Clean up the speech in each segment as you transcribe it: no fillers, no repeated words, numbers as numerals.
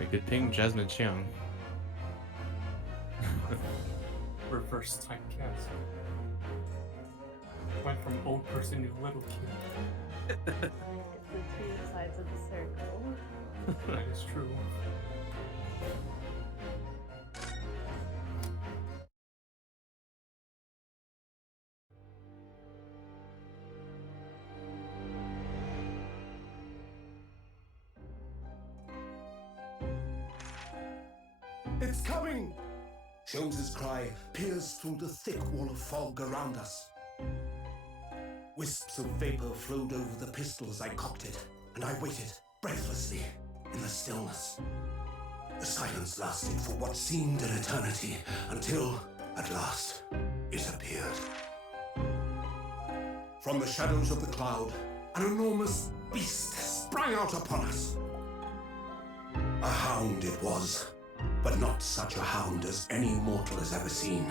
I could ping Jasmine Chiang. Reverse typecast. Went from old person to little kid. It's the two sides of the circle. That is true. It's coming! Jones's cry pierced through the thick wall of fog around us. Wisps of vapor flowed over the pistol as I cocked it, and I waited, breathlessly, in the stillness. The silence lasted for what seemed an eternity, until, at last, it appeared. From the shadows of the cloud, an enormous beast sprang out upon us. A hound it was, but not such a hound as any mortal has ever seen.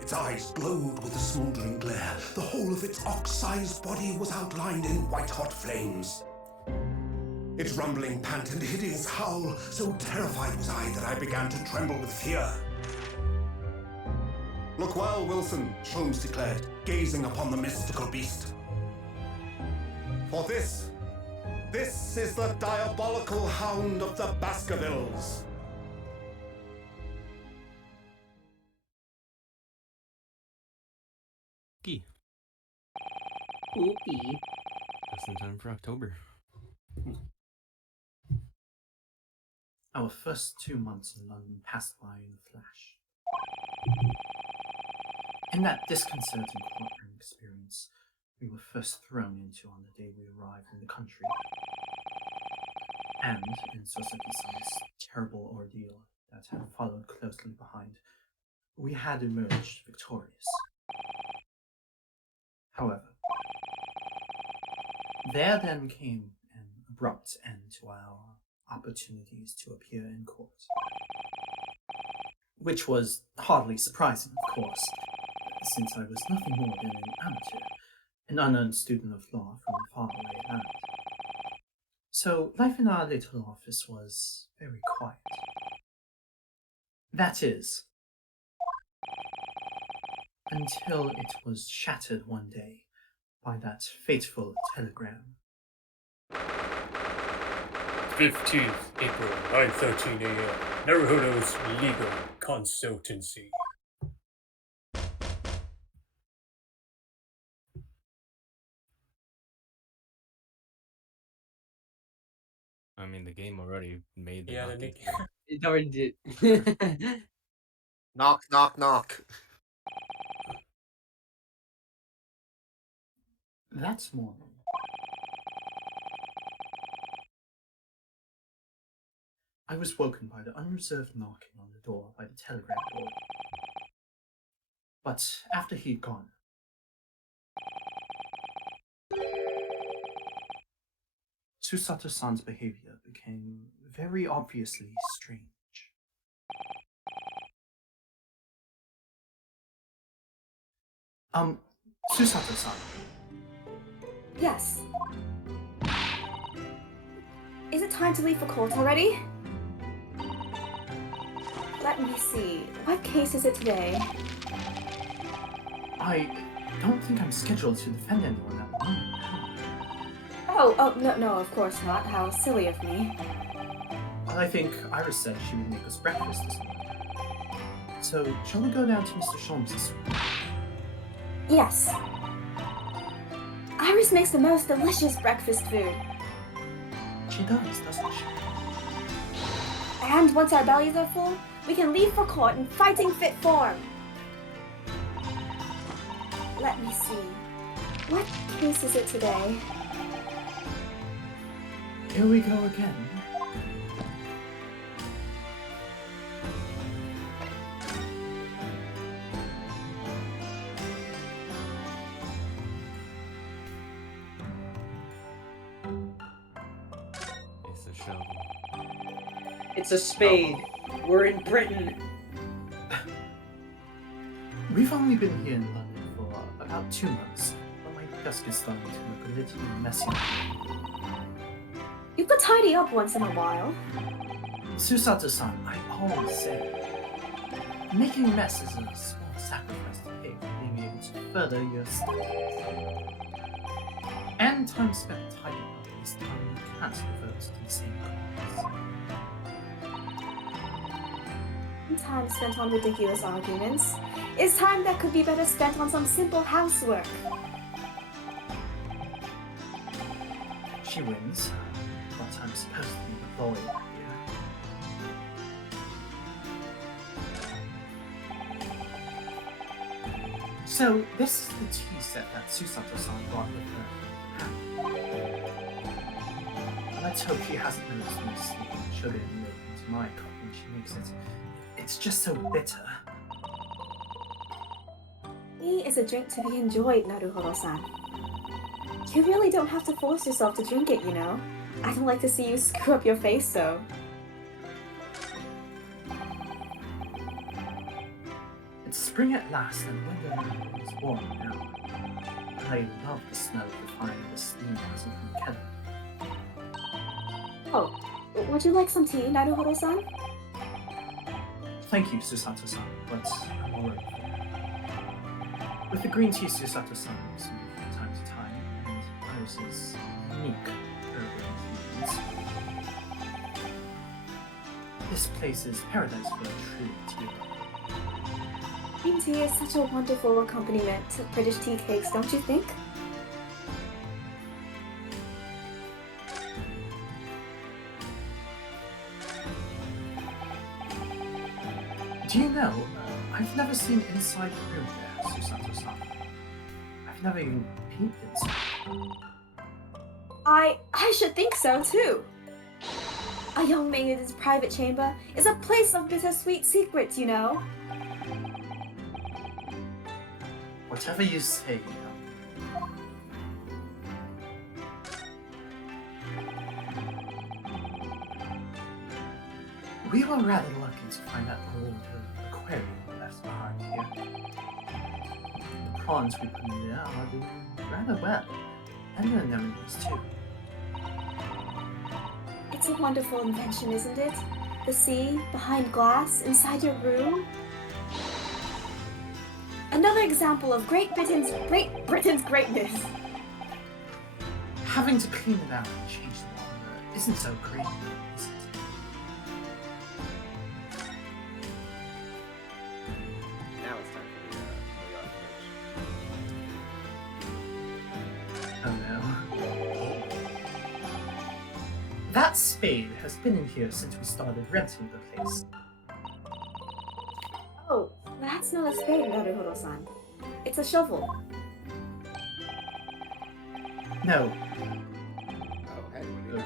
Its eyes glowed with a smoldering glare. The whole of its ox-sized body was outlined in white-hot flames. Its rumbling pant and hideous howl, so terrified was I that I began to tremble with fear. "Look well, Wilson," Sholmes declared, gazing upon the mystical beast. "For this is the diabolical hound of the Baskervilles." Spooky. Spooky. Just in time for October. Our first 2 months in London passed by in a flash. In that disconcerting courtroom experience we were first thrown into on the day we arrived in the country, and in Sosaki-san's terrible ordeal that had followed closely behind, we had emerged victorious. However, there then came an abrupt end to our opportunities to appear in court. Which was hardly surprising, of course, since I was nothing more than an amateur, an unknown student of law from a faraway land. So life in our little office was very quiet. That is, until it was shattered one day by that fateful telegram. 15th April, 9:13 a.m. Naruhodo's Legal Consultancy. I mean, the game already made the Yeah, the knocking. It already did. Knock, knock, knock. That morning, I was woken by the unreserved knocking on the door by the telegram boy. But after he'd gone, Susato-san's behavior became very obviously strange. Susato-san. Yes. Is it time to leave for court already? Let me see. What case is it today? I don't think I'm scheduled to defend anyone at the moment. Oh, no, of course not. How silly of me. But I think Iris said she would make us breakfast this morning. So, shall we go down to Mr. Sholmes' room? Yes. Iris makes the most delicious breakfast food. She does, doesn't she? And once our bellies are full, we can leave for court in fighting fit form. Let me see. What case is it today? Here we go again. It's a shovel. It's a spade. We're in Britain. We've only been here in London for about 2 months, but my desk is starting to look a little messy. You could tidy up once in a while. Susato-san, I always say, making a mess is a small sacrifice to pay for being able to further your studies. And time spent tidying up is time you can't devote to the same cause. Time spent on ridiculous arguments is time that could be better spent on some simple housework. She wins, but I'm supposed to be the lawyer here. So, this is the tea set that Susato-san brought with her. Let's hope she hasn't noticed me sneaking sugar and milk into my cup when she makes it. It's just so bitter. Tea is a drink to be enjoyed, Naruhodo-san. You really don't have to force yourself to drink it, you know? I don't like to see you screw up your face, so. It's spring at last, and winter is warm now. I love the smell of the fire and the steam rising from the kettle. Oh, would you like some tea, Naruhodo-san? Thank you, Susato-san, but I'm alright for now. With the green tea Susato-san makes me from time to time, and Iris's unique herbal ingredients. This place is paradise for a true tea lover. Green tea is such a wonderful accompaniment to British tea cakes, don't you think? Do you know, I've never seen inside the room there, Susato-san. I've never even peeped inside. I should think so too. A young maiden's private chamber is a place of bittersweet secrets, you know. Whatever you say, we were rather lucky to find that old aquarium left behind here. The prawns we put in there are doing rather well, and the anemones too. It's a wonderful invention, isn't it? The sea, behind glass, inside your room. Another example of Great Britain's greatness. Having to clean it out and change the water isn't so great, is it? Now it's time for the Oh no. That spade has been in here since we started renting the place. Oh, that's not a spade, Naruhodo-san. It's a shovel. No, Oh, hey, what are you doing?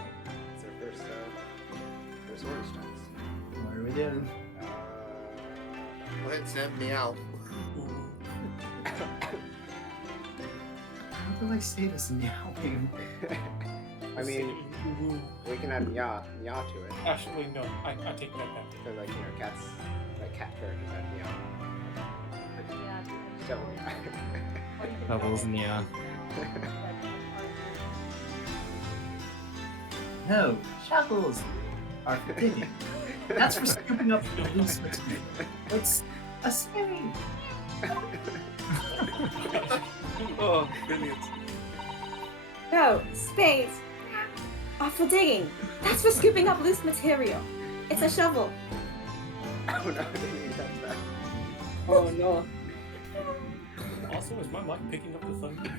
It's our first order strikes. what are we doing? Let's have meow. How do I say this meowing? I mean, we can add meow to it. Actually, no. I take that back. Because, like, you know, cats, like cat characters have meow. Shovel. Pebbles in the No, shovels are for digging. That's for scooping up loose material. It's a spade. Oh, brilliant. No, spades are for digging. That's for scooping up loose material. It's a shovel. Oh no, I didn't even touch that. Oh no, Also, is my mic picking up the thunder?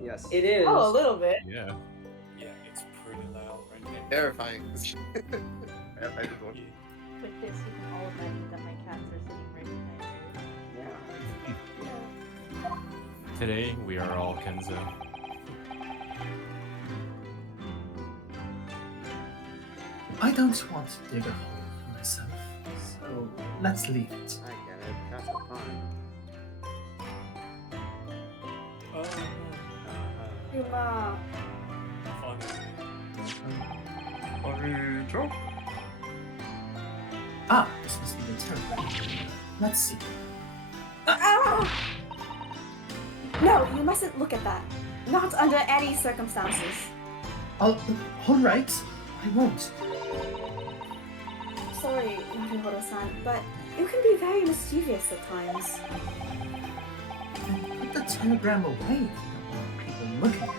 Yes. it is. Oh, a little bit. Yeah. Yeah, it's pretty loud right now. Terrifying. Terrifying people. Yeah. With this, you can all imagine that my cats are sitting right behind me. Yeah. Today we are all Kenzo. I don't want to dig a hole for myself, so let's leave it. I get it. That's the fun. Yuma. Funny joke. Ah, this must be the temple. Let's see. Ah! No, you mustn't look at that. Not under any circumstances. All right, I won't. sorry, Naruhodo-san, but you can be very mischievous at times. Then put the telegram away if you don't want people looking at it.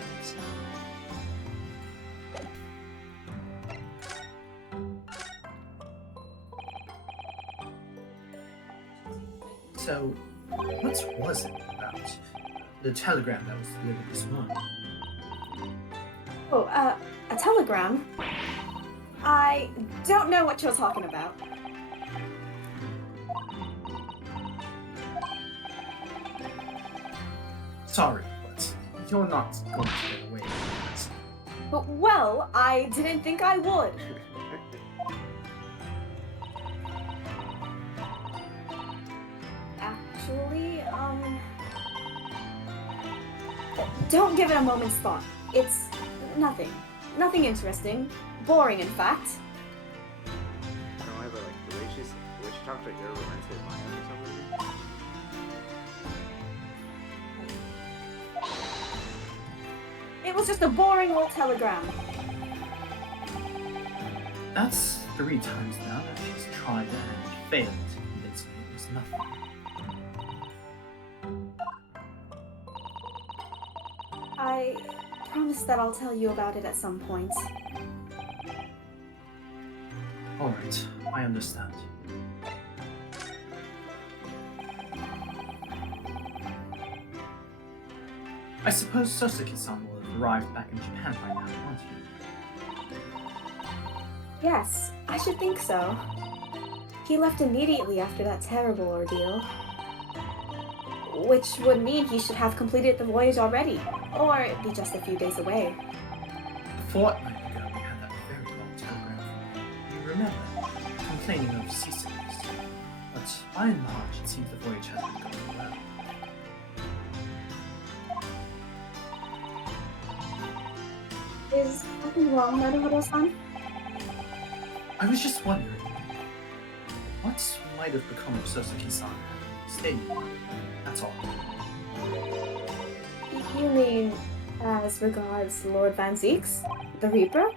So, what was it about the telegram that was delivered this morning? Oh, a telegram? I don't know what you're talking about. Sorry, but you're not going to get away with it. But, well, I didn't think I would. Actually, don't give it a moment's thought. It's nothing. Nothing interesting. Boring, in fact. I don't know, but like the way she talked about your romantic mind or something. It was just a boring old telegram. That's 3 times now that she's tried and failed to convince me it was nothing. I promise that I'll tell you about it at some point. Alright, I understand. I suppose Soseki-san will have arrived back in Japan by now, won't he? Yes, I should think so. He left immediately after that terrible ordeal. Which would mean he should have completed the voyage already, or be just a few days away. A fortnight ago, we had that very long telegram from him. You remember? Complaining of seasickness. But by and large, it seems the voyage has been going well. Is something wrong, Naruhodo-san? I was just wondering, what might have become of Soseki-san had he stayed? That's all. You mean as regards Lord Van Zeeks? The Reaper?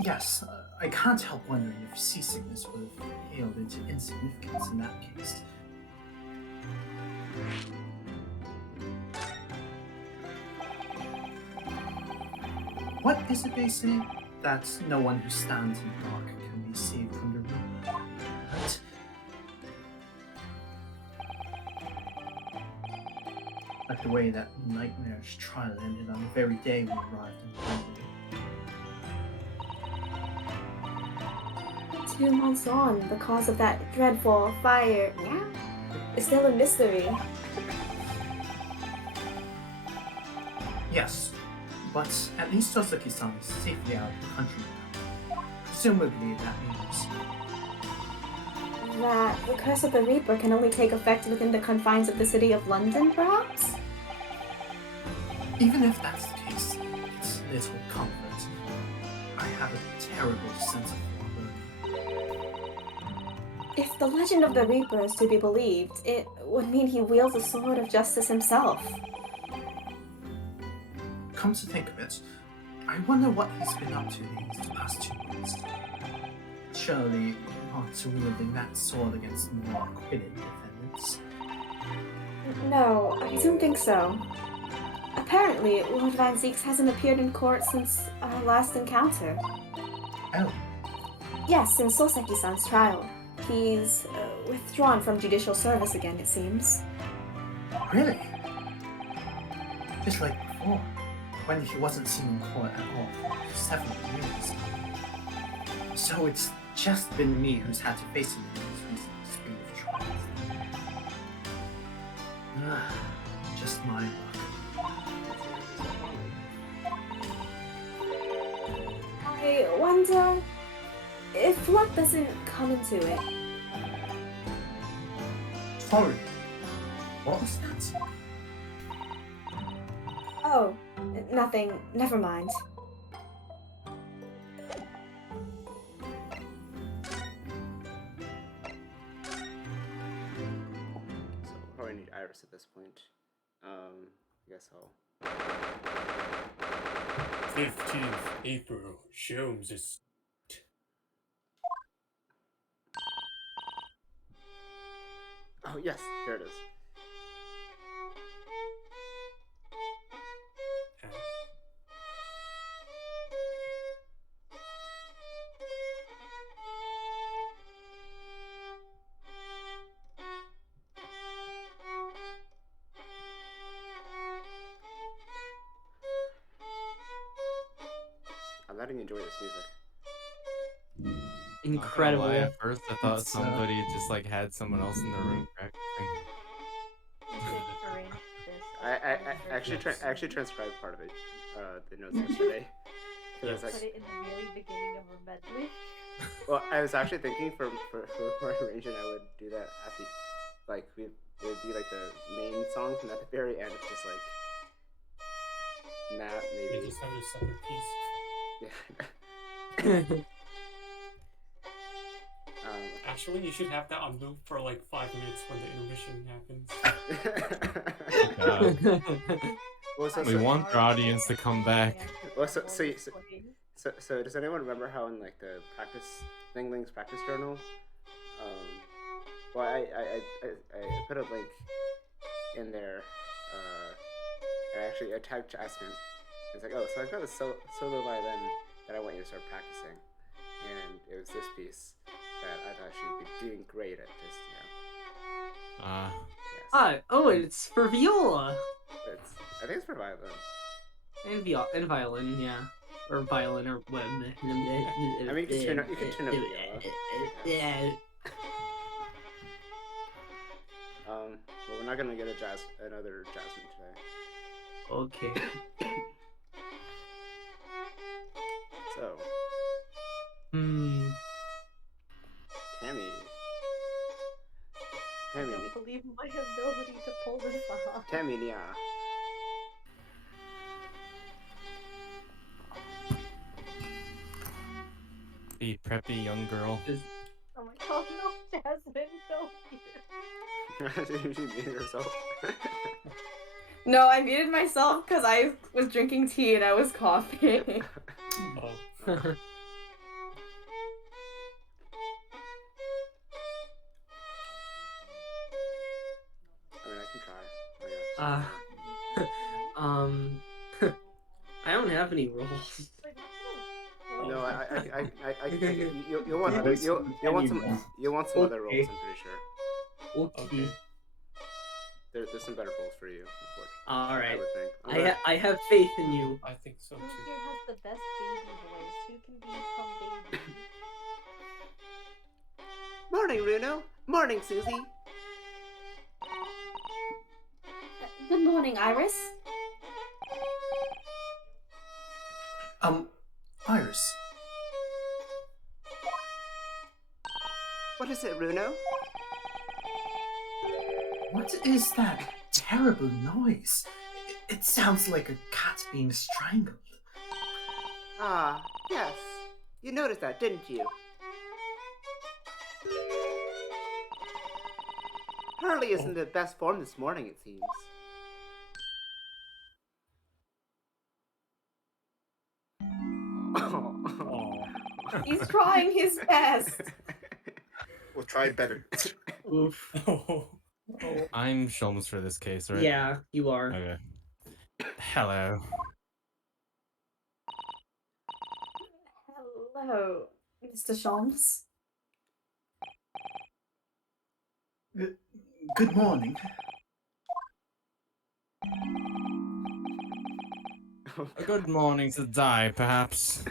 Yes, I can't help wondering if seasickness would have paled into insignificance in that case. What is it they say? That no one who stands in the dark can be saved from the Reaper, right? Like the way that nightmarish trial ended on the very day we arrived in London. 2 months on, the cause of that dreadful fire, is still a mystery. Yes, but at least Soseki-san is safely out of the country now. Presumably that means... That the curse of the Reaper can only take effect within the confines of the city of London, perhaps? Even if that's the case, it's little comfort. I have a terrible sense of foreboding. If the legend of the Reaper is to be believed, it would mean he wields a sword of justice himself. Come to think of it, I wonder what he's been up to these past 2 months. Surely not wielding that sword against more acquitted defendants. No, I don't think so. Apparently, Lord Van Zeeks hasn't appeared in court since our last encounter. Oh, Yes, since Soseki-san's trial. He's withdrawn from judicial service again, it seems. really? Just like before, when he wasn't seen in court at all for several years. So it's just been me who's had to face him in these recent spate of trials. Just my luck. I wonder if luck doesn't come into it. Sorry, what was that? Oh, nothing. Never mind. So we'll probably need Iris at this point. I guess I'll. 15th April, Sholmes is Oh yes, here it is. And I'm letting you enjoy this music. Not gonna lie, Incredible. at first I thought It's, somebody just like had someone else in the room practicing. You should arrange this. I actually transcribed part of it, the notes yesterday. Because I was Yes. Put like, it in the very beginning of a medley. well, I was actually thinking for my arrangement, I would do that at the, like, it would be like the main songs, and at the very end, it's just like, Matt, you maybe. just have your separate piece. Yeah. Actually, you should have that on loop for like 5 minutes when the intermission happens. Well, We want our audience to come back. Well, so does anyone remember how in like the Thingling's practice journal, well, I put a link in there, and actually I tagged Jasmine. It's like, oh, so I've got a solo violin that I want you to start practicing, and it was this piece that I thought she'd be doing great at, just yes. Oh, it's for viola. I think it's for violin. And violin, yeah. Or violin or what. I mean, you can tune up viola. Yeah. Well, we're not gonna get another Jasmine today. Okay. So, Tammy, I don't believe my ability to pull this off. Tammy, yeah. Be preppy young girl. Oh my god, no, Jasmine, don't She muted herself. No, I muted myself because I was drinking tea and I was coughing. Oh. I mean, I can try, I guess. I don't have any rolls. No, you'll want some other rolls, I'm pretty sure. Okay. There's some better rolls for you, unfortunately. All right. I would think. I have faith in you. I think so Who too. here has the best baby voice? Who can become baby? Morning, Runo. Morning, Susie. Good morning, Iris. Iris. What is it, Runo? What is that terrible noise? It sounds like a cat being strangled. Ah, yes. You noticed that, didn't you? Hurley is in the best form this morning, it seems. Oh. He's trying his best. We'll try better. Oof. Oh. I'm Sholmes for this case, right? Yeah, you are. Okay. Hello. Hello, Mr. Sholmes. Good morning. A good morning to die, perhaps.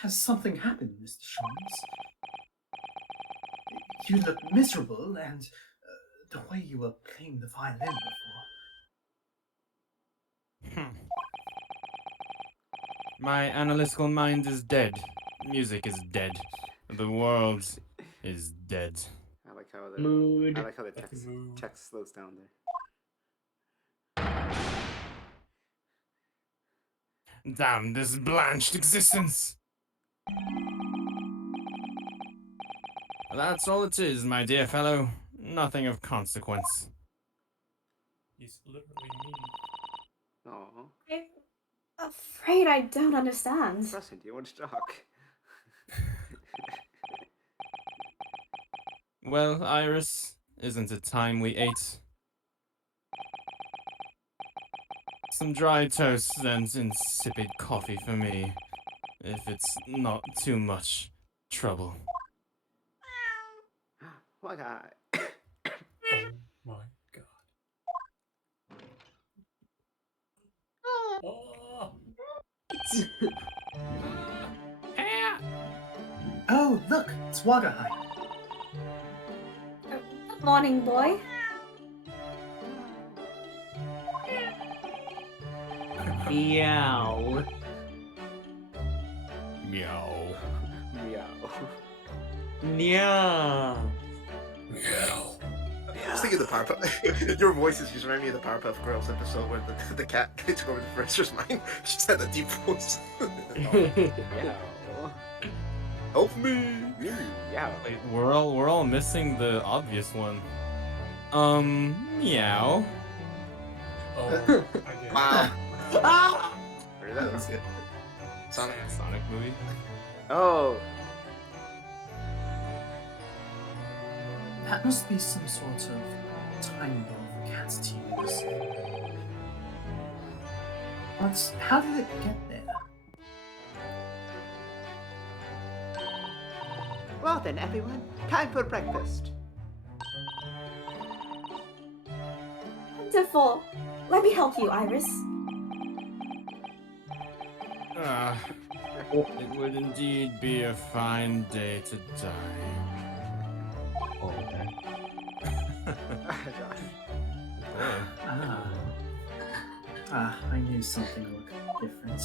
Has something happened, Mr. Sholmes? You look miserable, and the way you were playing the violin before. My analytical mind is dead. Music is dead. The world is dead. I like how Mood. the Mood. text slows down there. Damn this blanched existence! That's all it is, my dear fellow. Nothing of consequence. He's literally me. Aww. I'm afraid I don't understand. Preston, do you want to talk? Well, Iris, isn't it time we ate? Some dry toast and insipid coffee for me, if it's not too much trouble. Oh my god. Oh my god. Oh. Oh, look, it's Wagahai. Good morning, boy. Meow. Meow. Meow. Meow. I was thinking of the Powerpuff. Your voices just remind me of the Powerpuff Girls episode where the cat took over the professor's mind. She said a deep voice. Meow. Help me! Meow. Wait, we're all missing the obvious one. Meow. Oh, I get it. Wow. Ah! Where did that That's go? good. Sonic. Sonic movie. Oh. That must be some sort of tiny little cat to use. But how did it get there? Well then, everyone, time for breakfast. Wonderful. Let me help you, Iris. It would indeed be a fine day to die. Oh, okay. I knew something looked different.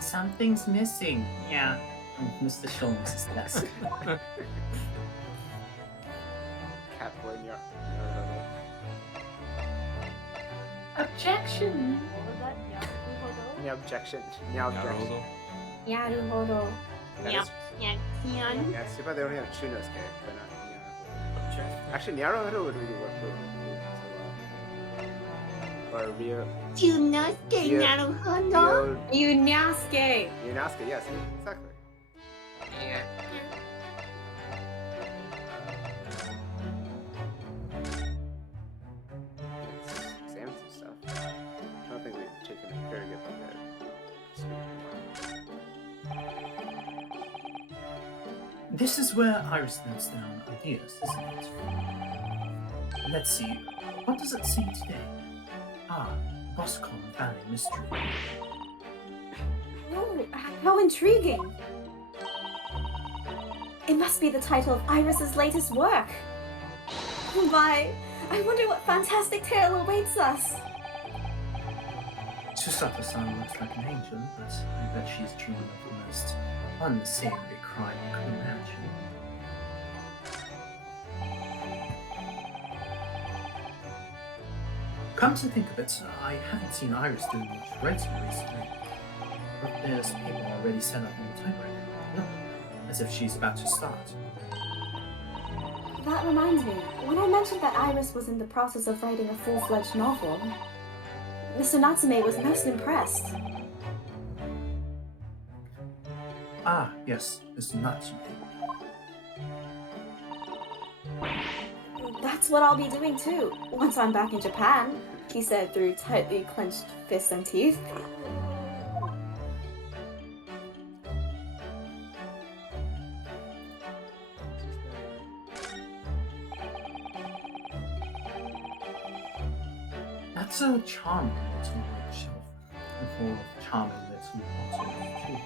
Something's missing. Yeah. Mr. Sholmes' desk. Catboy near. Objection! What was that? Yakuhodo? No objection. No objection. Naruto. Yaruhodo. That is- Yeah, it's too bad they only have Chunosuke, but not Nyaruhodo. Actually, Nyaruhodo would really work with so well. Or Ryo. Yunosuke Ryo- Naruhodo. Yunosuke. Yunosuke, yes, exactly. Exams and stuff. I don't think we've taken a very good look at it. This is where Iris notes down ideas, isn't it? Let's see. What does it say today? Ah, Boscom Valley Mystery. Oh, how intriguing. It must be the title of Iris's latest work. Oh my, I wonder what fantastic tale awaits us. Susato-san looks like an angel, but I bet she's dreaming of the most unsavory crime you could imagine. Come to think of it, I haven't seen Iris doing much writing recently. But there's paper already set up on the typewriter. Look, as if she's about to start. That reminds me, when I mentioned that Iris was in the process of writing a full-fledged novel, Mr. Natsume was most impressed. Ah, yes, Mr. Natsume. That's what I'll be doing too, once I'm back in Japan, he said through tightly clenched fists and teeth. That's a charming little bookshelf, and full of charming little bottles too.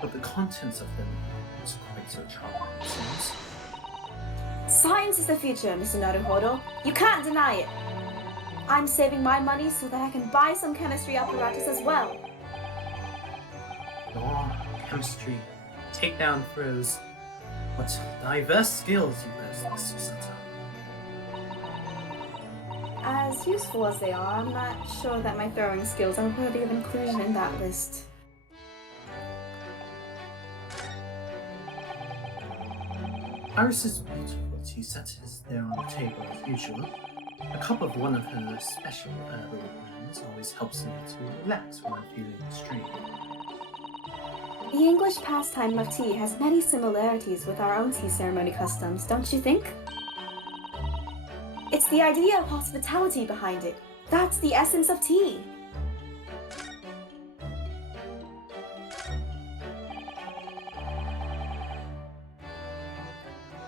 But the contents of them is quite so charming, it seems. Science is the future, Mr. Naruhodo. You can't deny it. I'm saving my money so that I can buy some chemistry apparatus as well. Law, chemistry, takedown throws. What diverse skills you boast, Mr. Susato. As useful as they are, I'm not sure that my throwing skills are worthy of inclusion in that list. Iris is beautiful. Tea set is there on the table as usual. A cup of one of her special herbal blends always helps me to relax when I'm feeling strained. The English pastime of tea has many similarities with our own tea ceremony customs, don't you think? It's the idea of hospitality behind it. That's the essence of tea.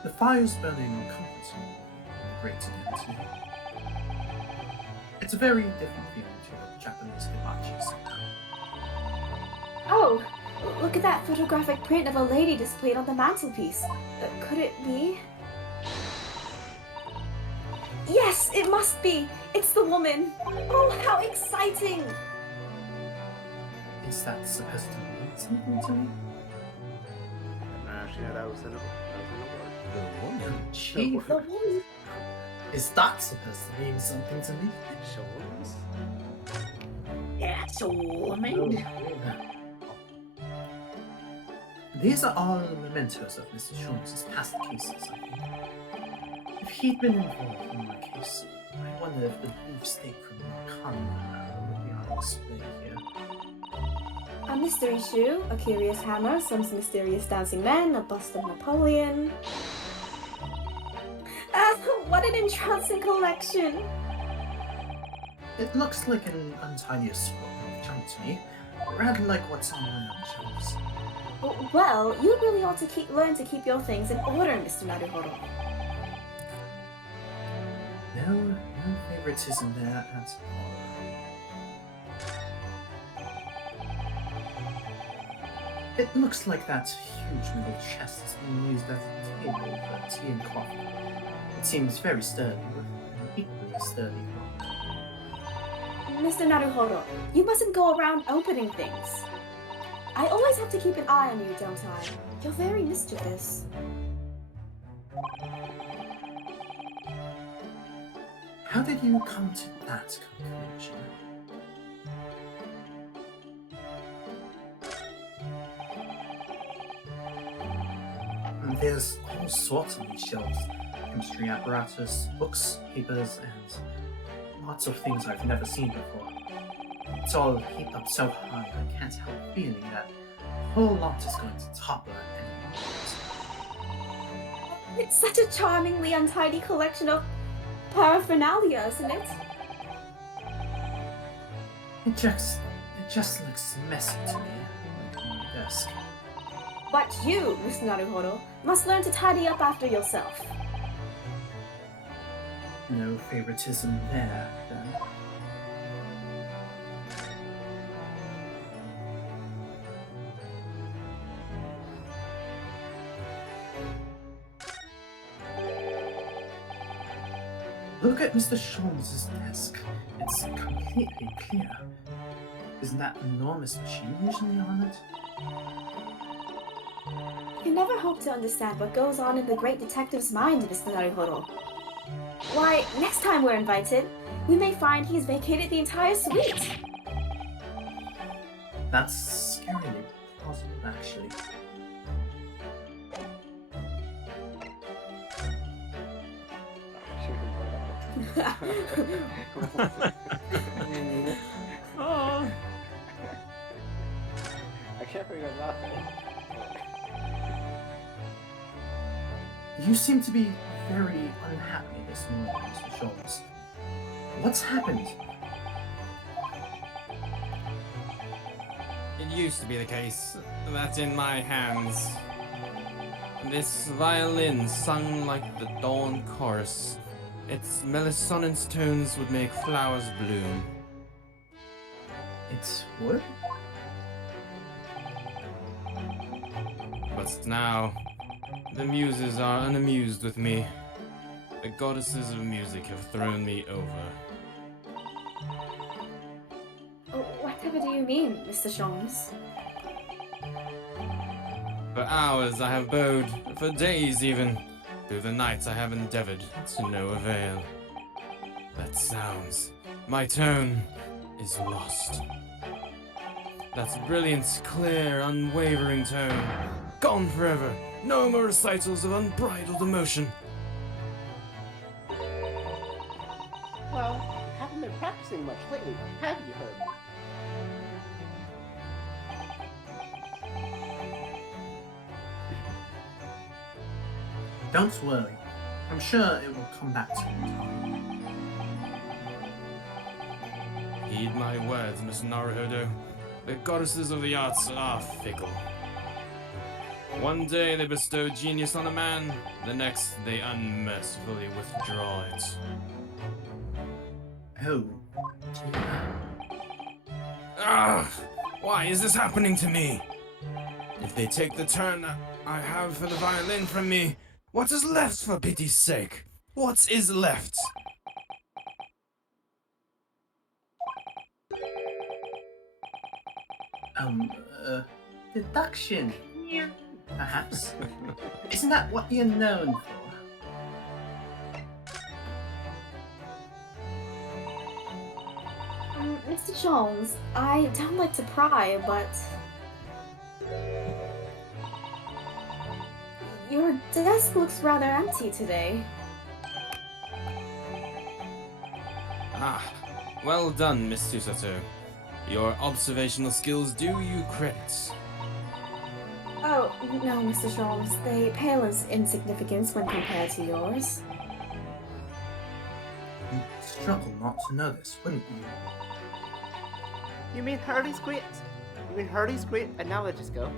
The fire's burning comfortingly in the grate again too. It's a very different feeling to the Japanese hibachi somehow. Oh, look at that photographic print of a lady displayed on the mantelpiece. Could it be? Yes, it must be! It's the woman! Oh, how exciting! Is that supposed to mean something to me? Actually, no, that was an award. The woman? Gee, The woman? is that supposed to mean something to me? Shoulders? That's a woman. No. These are all mementos of Mr. Sholmes' past cases, I think. If he'd been involved in my case, I wonder if the beefsteak from Wakanda would be on display here. A mystery shoe, a curious hammer, some mysterious dancing men, a bust of Napoleon. What an entrancing collection! It looks like an untidy assortment of junk to me, rather like what's on my own shelves. Well, you really ought to learn to keep your things in order, Mr. Naruhodo. No favoritism there at all. It looks like that huge middle chest is being used as a table for tea and coffee. It seems very sturdy, with an equally sturdy lock. Mr. Naruhodo, you mustn't go around opening things. I always have to keep an eye on you, don't I? You're very mischievous. How did you come to that conclusion? There's all sorts on these shelves. Chemistry apparatus, books, papers, and lots of things I've never seen before. It's all heaped up so high I can't help feeling that the whole lot is going to topple at any moment. It's such a charmingly untidy collection of paraphernalia, isn't it? It just looks messy to me, like on my desk. But you, Mr. Naruhodo, must learn to tidy up after yourself. No favoritism there, then. Look at Mr. Sholmes' desk. It's completely clear. Isn't that enormous machine usually on it? You never hope to understand what goes on in the great detective's mind, Mr. Naruhodo. Why, next time we're invited, we may find he's vacated the entire suite. That's scarily possible, actually. Oh. I can't believe I'm laughing. You seem to be very unhappy this morning, Mr. Sholmes. What's happened? It used to be the case that in my hands, this violin sung like the dawn chorus. Its melissonant tones would make flowers bloom. It would? But now, the muses are unamused with me. The goddesses of music have thrown me over. Whatever do you mean, Mr. Sholmes? For hours I have bowed, for days even. Through the night I have endeavored to no avail. That sounds, my tone is lost. That brilliant, clear, unwavering tone, gone forever. No more recitals of unbridled emotion. Well, haven't been practicing much lately, have you heard? Don't worry. I'm sure it will come back to you in time. Heed my words, Miss Naruhodo. The goddesses of the arts are fickle. One day they bestow genius on a man, the next they unmercifully withdraw it. Oh, dear. Ah! Why is this happening to me? If they take the turn I have for the violin from me, what is left for pity's sake? What is left? Deduction. Perhaps. Isn't that what you're known for? Mr. Jones, I don't like to pry, but your desk looks rather empty today. Ah, well done, Miss Susato. Your observational skills do you credit. Oh, no, Mr. Jones, they pale in insignificance when compared to yours. You'd struggle not to know this, wouldn't you? You mean Hurley's great? You mean Hurley's great analogous go?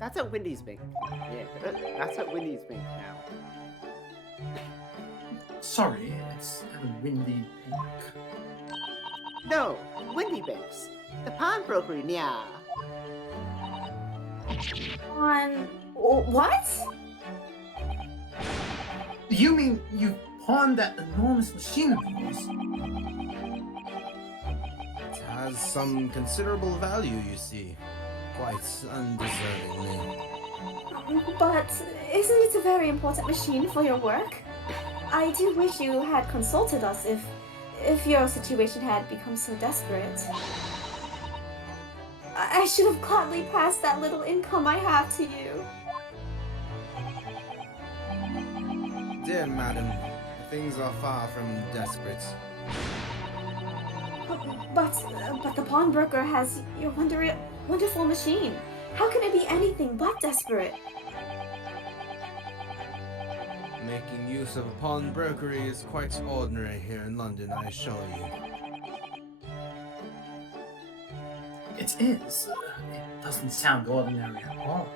That's at Wendy's Bank. Yeah, that's at Wendy's Bank now. Sorry, it's a windy bank. No, Wendy Banks. The pawnbroker, yeah. On what? You mean you pawned that enormous machine of yours? It has some considerable value, you see. Quite undeservingly. But isn't it a very important machine for your work? I do wish you had consulted us if your situation had become so desperate. I should have gladly passed that little income I have to you. Dear madam, things are far from desperate. But the pawnbroker has your wonderful machine. How can it be anything but desperate? Making use of a pawnbrokery is quite ordinary here in London, I assure you. It is. It doesn't sound ordinary at all.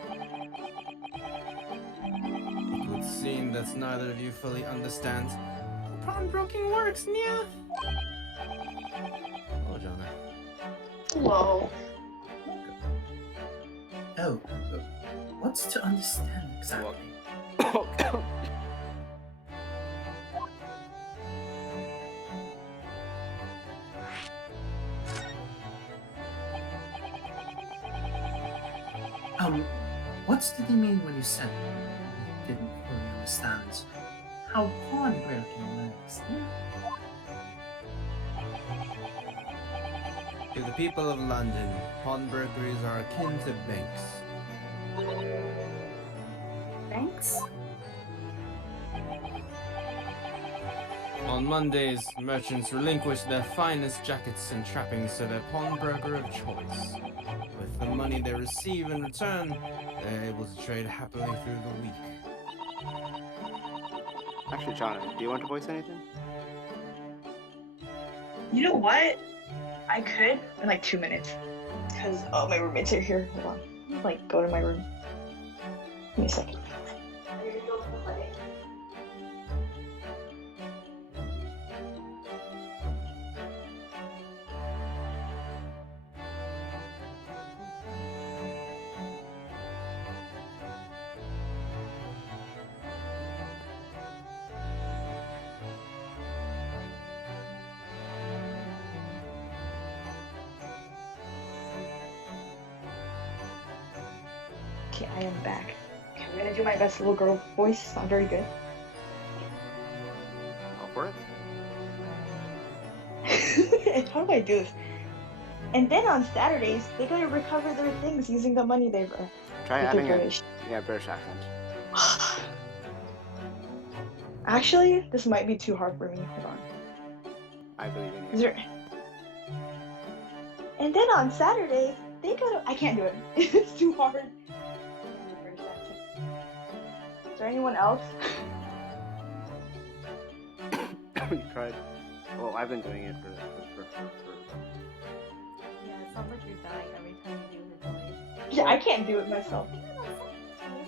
It would seem that neither of you fully understand how pawnbroking works, Nia. Oh, Jonah. Whoa. Oh, what's to understand exactly? What did he mean when you said you didn't fully understand how pawnbroking works? To the people of London, pawnbrokeries are akin to banks. Thanks. On Mondays, merchants relinquish their finest jackets and trappings to their pawnbroker of choice. With the money they receive in return, they're able to trade happily through the week. Actually, Jonathan, do you want to voice anything? You know what? I could in like 2 minutes. Because, my roommates are here. Hold on. Like, go to my room. Give me a second. Okay, I am back. Okay, I'm gonna do my best little girl voice. It's not very good. Go for it. How do I do this? And then on Saturdays, they gotta recover their things using the money they've earned. Try With adding their a British. British accent. Actually, this might be too hard for me. Hold on. I believe in Is you. there... And then on Saturdays, they gotta. I can't do it. It's too hard. Is there anyone else? haven't you tried? Well, I've been doing it for Yeah, it sounds like you're dying every time you do his noise. Yeah, I can't do it myself.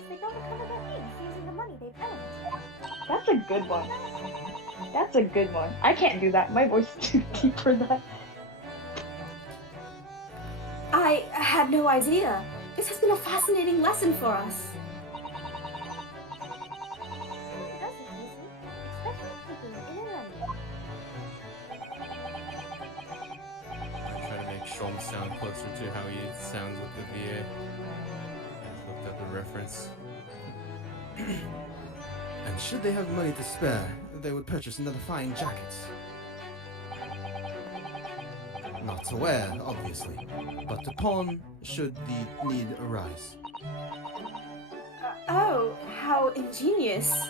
They don't recover their things using the money they've earned. That's a good one. That's a good one. I can't do that. My voice is too deep for that. I had no idea. This has been a fascinating lesson for us. I try to make Sean sound closer to how he sounds with the VA. I just looked up the reference. And should they have money to spare, they would purchase another fine jacket. Not to wear, obviously, but to pawn should the need arise. Oh, how ingenious. So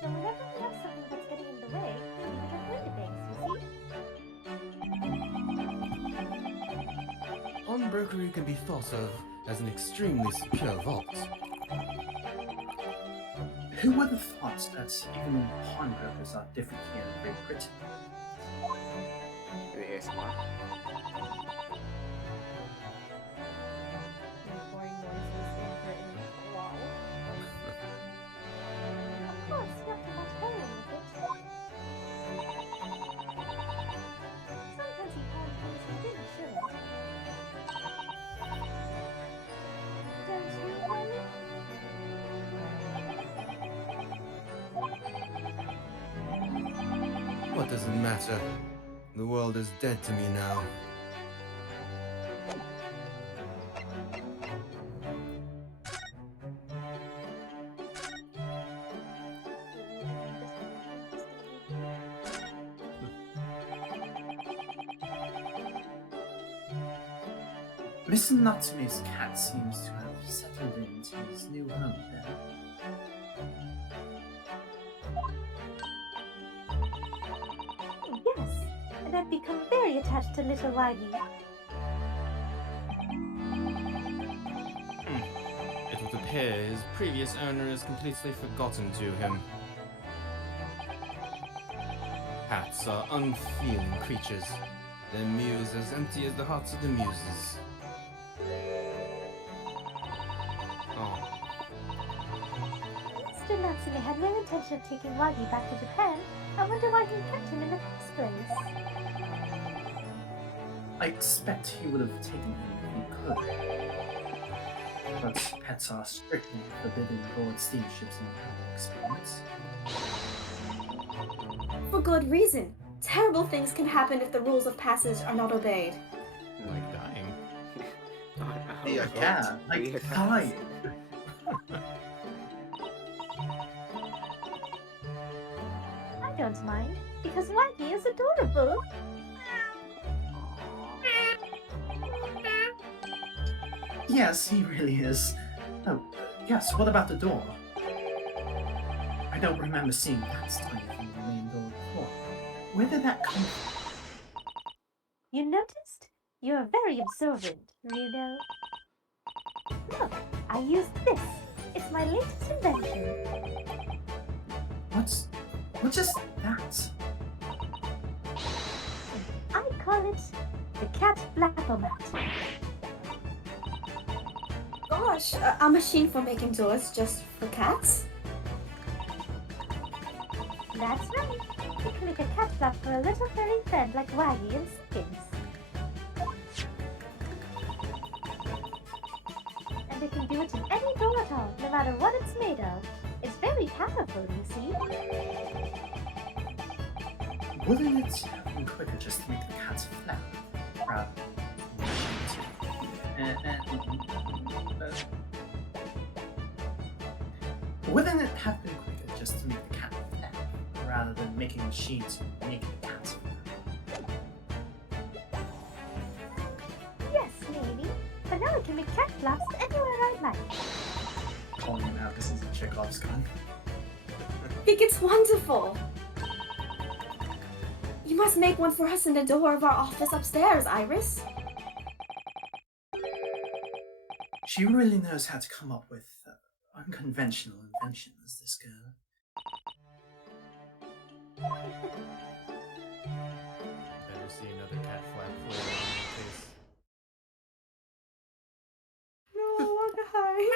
whenever we have something that's getting in the way, we leave it at Windy Banks, you see? Pawnbrokery can be thought of as an extremely secure vault. Who would have thought that even pawnbrokers are different here in Great Britain? the ASMR. Boring noises in Britain. Wow. Of course, you have to watch Helen with it. Sometimes he found things he really shouldn't. Don't you, Harley? What does it matter? The world is dead to me now. Mr. Natsume's cat seems to have settled into his new home then. Yes, and I've become very attached to little Waggy. It would appear his previous owner has completely forgotten to him. Cats are unfeeling creatures. Their mews as empty as the hearts of the muses. Oh, Mr. Natsume had no intention of taking Waggy back to Japan. I wonder why he kept him in the first place. I expect he would have taken him if he could. But pets are strictly forbidden aboard steamships in our experience. For good reason. Terrible things can happen if the rules of passage are not obeyed. like dying. Yeah, like dying. I don't mind, because Waggy is adorable. Yes, he really is. Oh, yes, what about the door? I don't remember seeing that tiny from the main door before. Where did that come from? You noticed? You're very observant, Reno. Look, I used this. It's my latest invention. What's just that? I call it the cat flapper-mat. Gosh, a machine for making doors just for cats? That's right. You can make a cat flap for a little furry friend like Waggy and Skims. And they can do it in any door at all, no matter what it's made of. It's very powerful, you see. Wouldn't it have been quicker just to make the cats flap rather Wouldn't it have been quicker just to make the cat flap rather than making a machine to make the cats flap? Yes, maybe. But now I can make cat flaps anywhere I like. Calling him out, this is a Chekhov's gun. I think it's wonderful. You must make one for us in the door of our office upstairs, Iris. She really knows how to come up with unconventional inventions, this girl. Better see another cat flap floating on my face. No, Wagahi.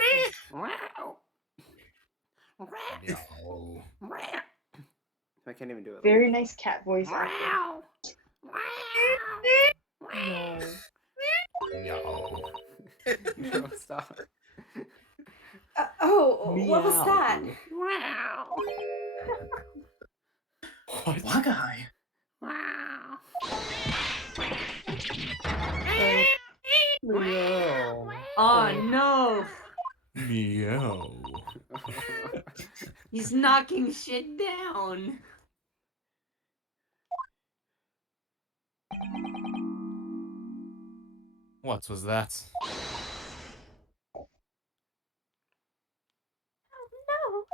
Yo. I can't even do it. Very nice cat voice acting. No. No, stop. What was that? Wagahi! Oh no! Meow. He's knocking shit down. What was that? No!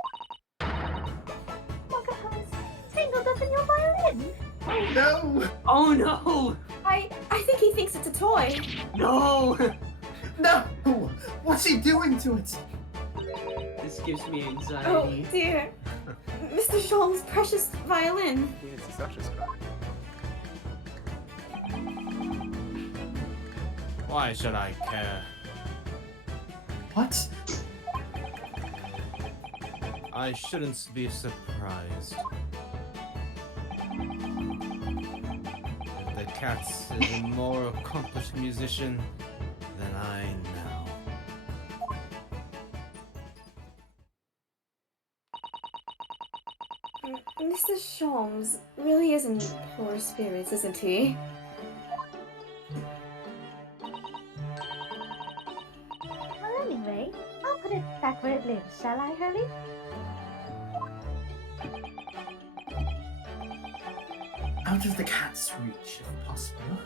Wagahi's tangled up in your violin! No! Oh no! I think he thinks it's a toy. No! No! What's he doing to it? This gives me Oh anxiety. dear. Mr. Sholm's precious violin. He needs to stop just crying. Why should I care? What? I shouldn't be surprised. The cat is a more accomplished musician than I now. Mr. Sholmes really is in poor spirits, isn't he? Well, anyway, I'll put it back where it lives, shall I, Hurley? Out of the cat's reach, if possible.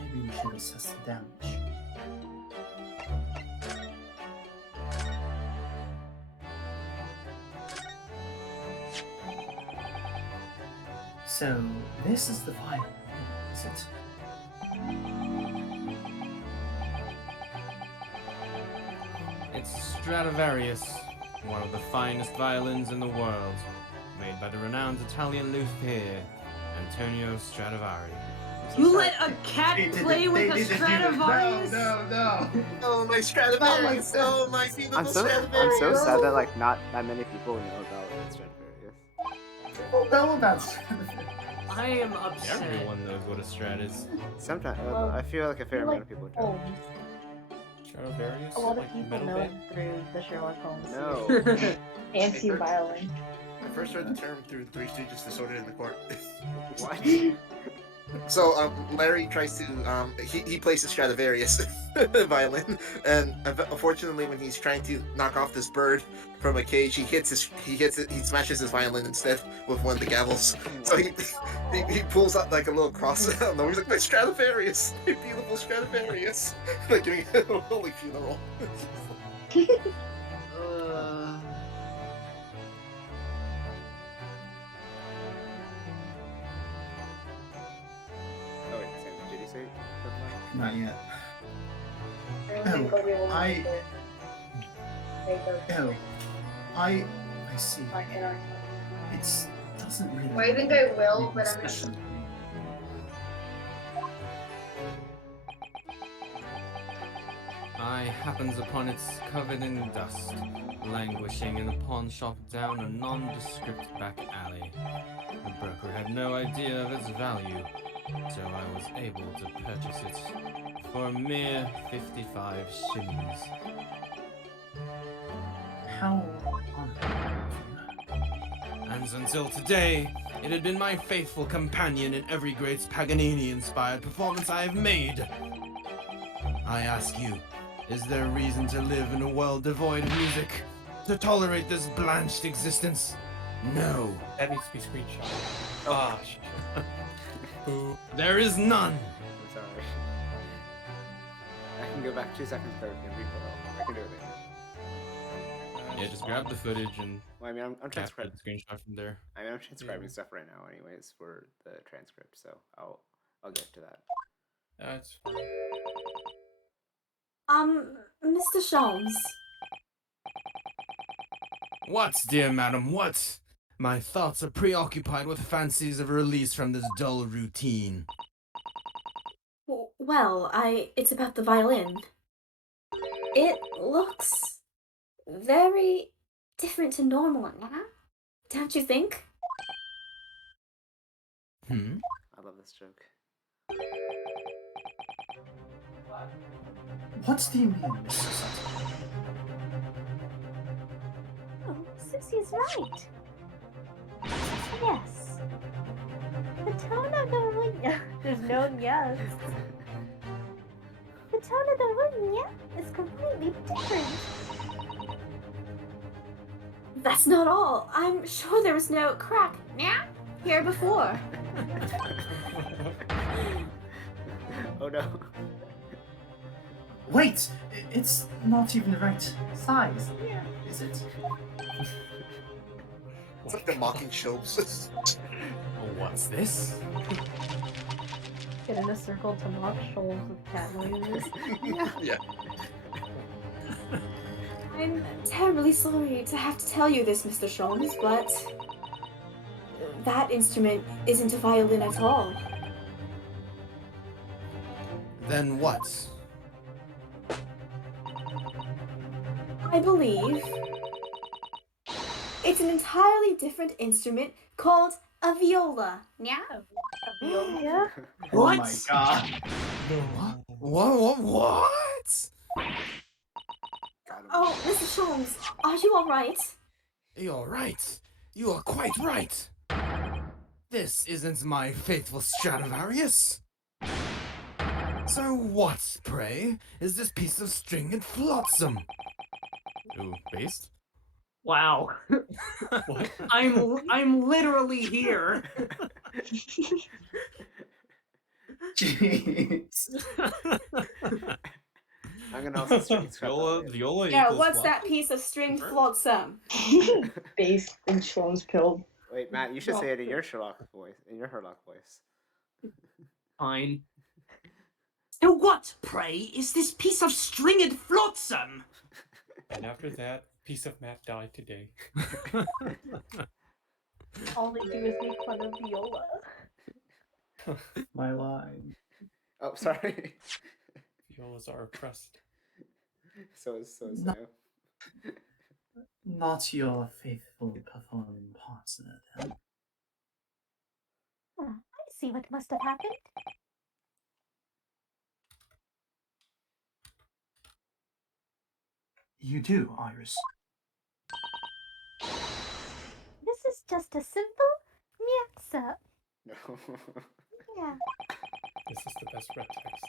Maybe we should assess the damage. So, this is the violin, is it? It's Stradivarius, one of the finest violins in the world, made by the renowned Italian luthier Antonio Stradivari. You let a cat play with a Stradivarius? No! Oh, my Stradivarius! Oh, my beautiful I'm so Stradivarius! sad that like not that many people know about Stradivarius. People know about Stradivarius. I am upset. Everyone knows what a Strat is. Sometimes Well, I feel like a fair you amount like of people do. Holmes. Stradivarius? A lot of Like people metal know band? him through the Sherlock Holmes No. series. and see violin. I first heard the term through the Three Stooges Disordered in the Court. What? So Larry tries to he plays the Stradivarius violin, and unfortunately when he's trying to knock off this bird from a cage, he smashes his violin instead with one of the gavels. So he pulls out like a little cross out, and he's like, "My Stradivarius, my beautiful Stradivarius," like giving it a holy funeral. Oh wait, Sam, did you say something? Not yet. I don't think Obi-Wan I- liked it. Oh, I see. Like in our It doesn't really. Well, I think I will, but I'm not special. Eye happens upon it covered in dust, languishing in a pawn shop down a nondescript back alley. The broker had no idea of its value, so I was able to purchase it for a mere 55 shillings. How honorable. And until today, it had been my faithful companion in every great Paganini-inspired performance I have made. I ask you, is there reason to live in a world devoid of music? To tolerate this blanched existence? No. That needs to be screenshot. Ah, shit. Boo. There is none. I'm sorry. I can go back 2 seconds ago and replay. I can do it later. Yeah, just grab the footage and Well, I mean, I'm capture transcribing. the screenshot from there. I mean, I'm transcribing stuff right now, anyways, for the transcript. So I'll get to that. That's fine. Mr. Sholmes. What, dear madam, what? My thoughts are preoccupied with fancies of release from this dull routine. Well, it's about the violin. It looks very different to normal, don't you think? Hmm? I love this joke. What do you mean, Mr. Sutton? Oh, Susie's right. Yes. The tone of the wind. There's no yes. The tone of the wind, yeah, is completely different. That's not all. I'm sure there was no crack here before. Oh no. Wait! It's not even the right size, is it? It's like the mocking shows. What's this? Get in a circle to mock shoals with cat noises. Yeah. I'm terribly sorry to have to tell you this, Mr. Sholmes, but that instrument isn't a violin at all. Then what? I believe it's an entirely different instrument called a viola. Yeah. Yeah. Oh my god. What? Got him. Oh, Mr. Sholmes, are you alright? You're right. You are quite right. This isn't my faithful Stradivarius. So what, pray, is this piece of stringed flotsam? Ooh, based? Wow. What? I'm literally here. Jeez. I'm gonna also scrap that later. viola Yeah, equals what's what? that piece of stringed flotsam? Base and Shlom's pilled. Wait, Matt, you should say it in your Sherlock voice. In your Herlock voice. Fine. So what, pray, is this piece of stringed flotsam? And after that, piece of Matt died today. All they do is make fun of Viola. My line. Oh, sorry. Violas are oppressed. so is No. Sam. Not your faithful performing partner, then. I see what must have happened. You do, Iris. This is just a simple miaksa. No. Yeah. This is the best red text.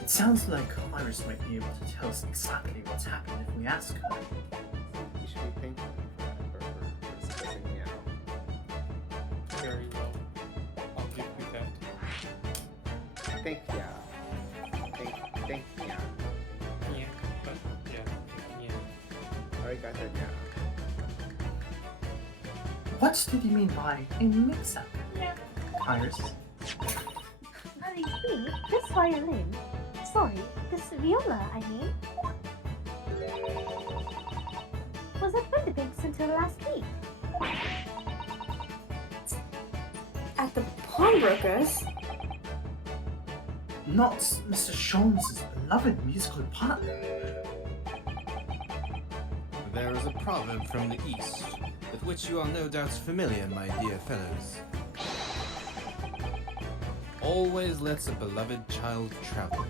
It sounds like Iris might be able to tell us exactly what's happened if we ask her. You should be thankful for spitting me out. Very well. I'll give you that. Thank ya. Thank ya. Yeah, but yeah. Alright, got that now. What did you mean by a mix-up? Iris? I see. This violin. Sorry, this viola, I mean. Was at Windibanks until last week. At the pawnbroker's? Not Mr. Sholmes' beloved musical partner. There is a proverb from the East, with which you are no doubt familiar, my dear fellows. Always lets a beloved child travel.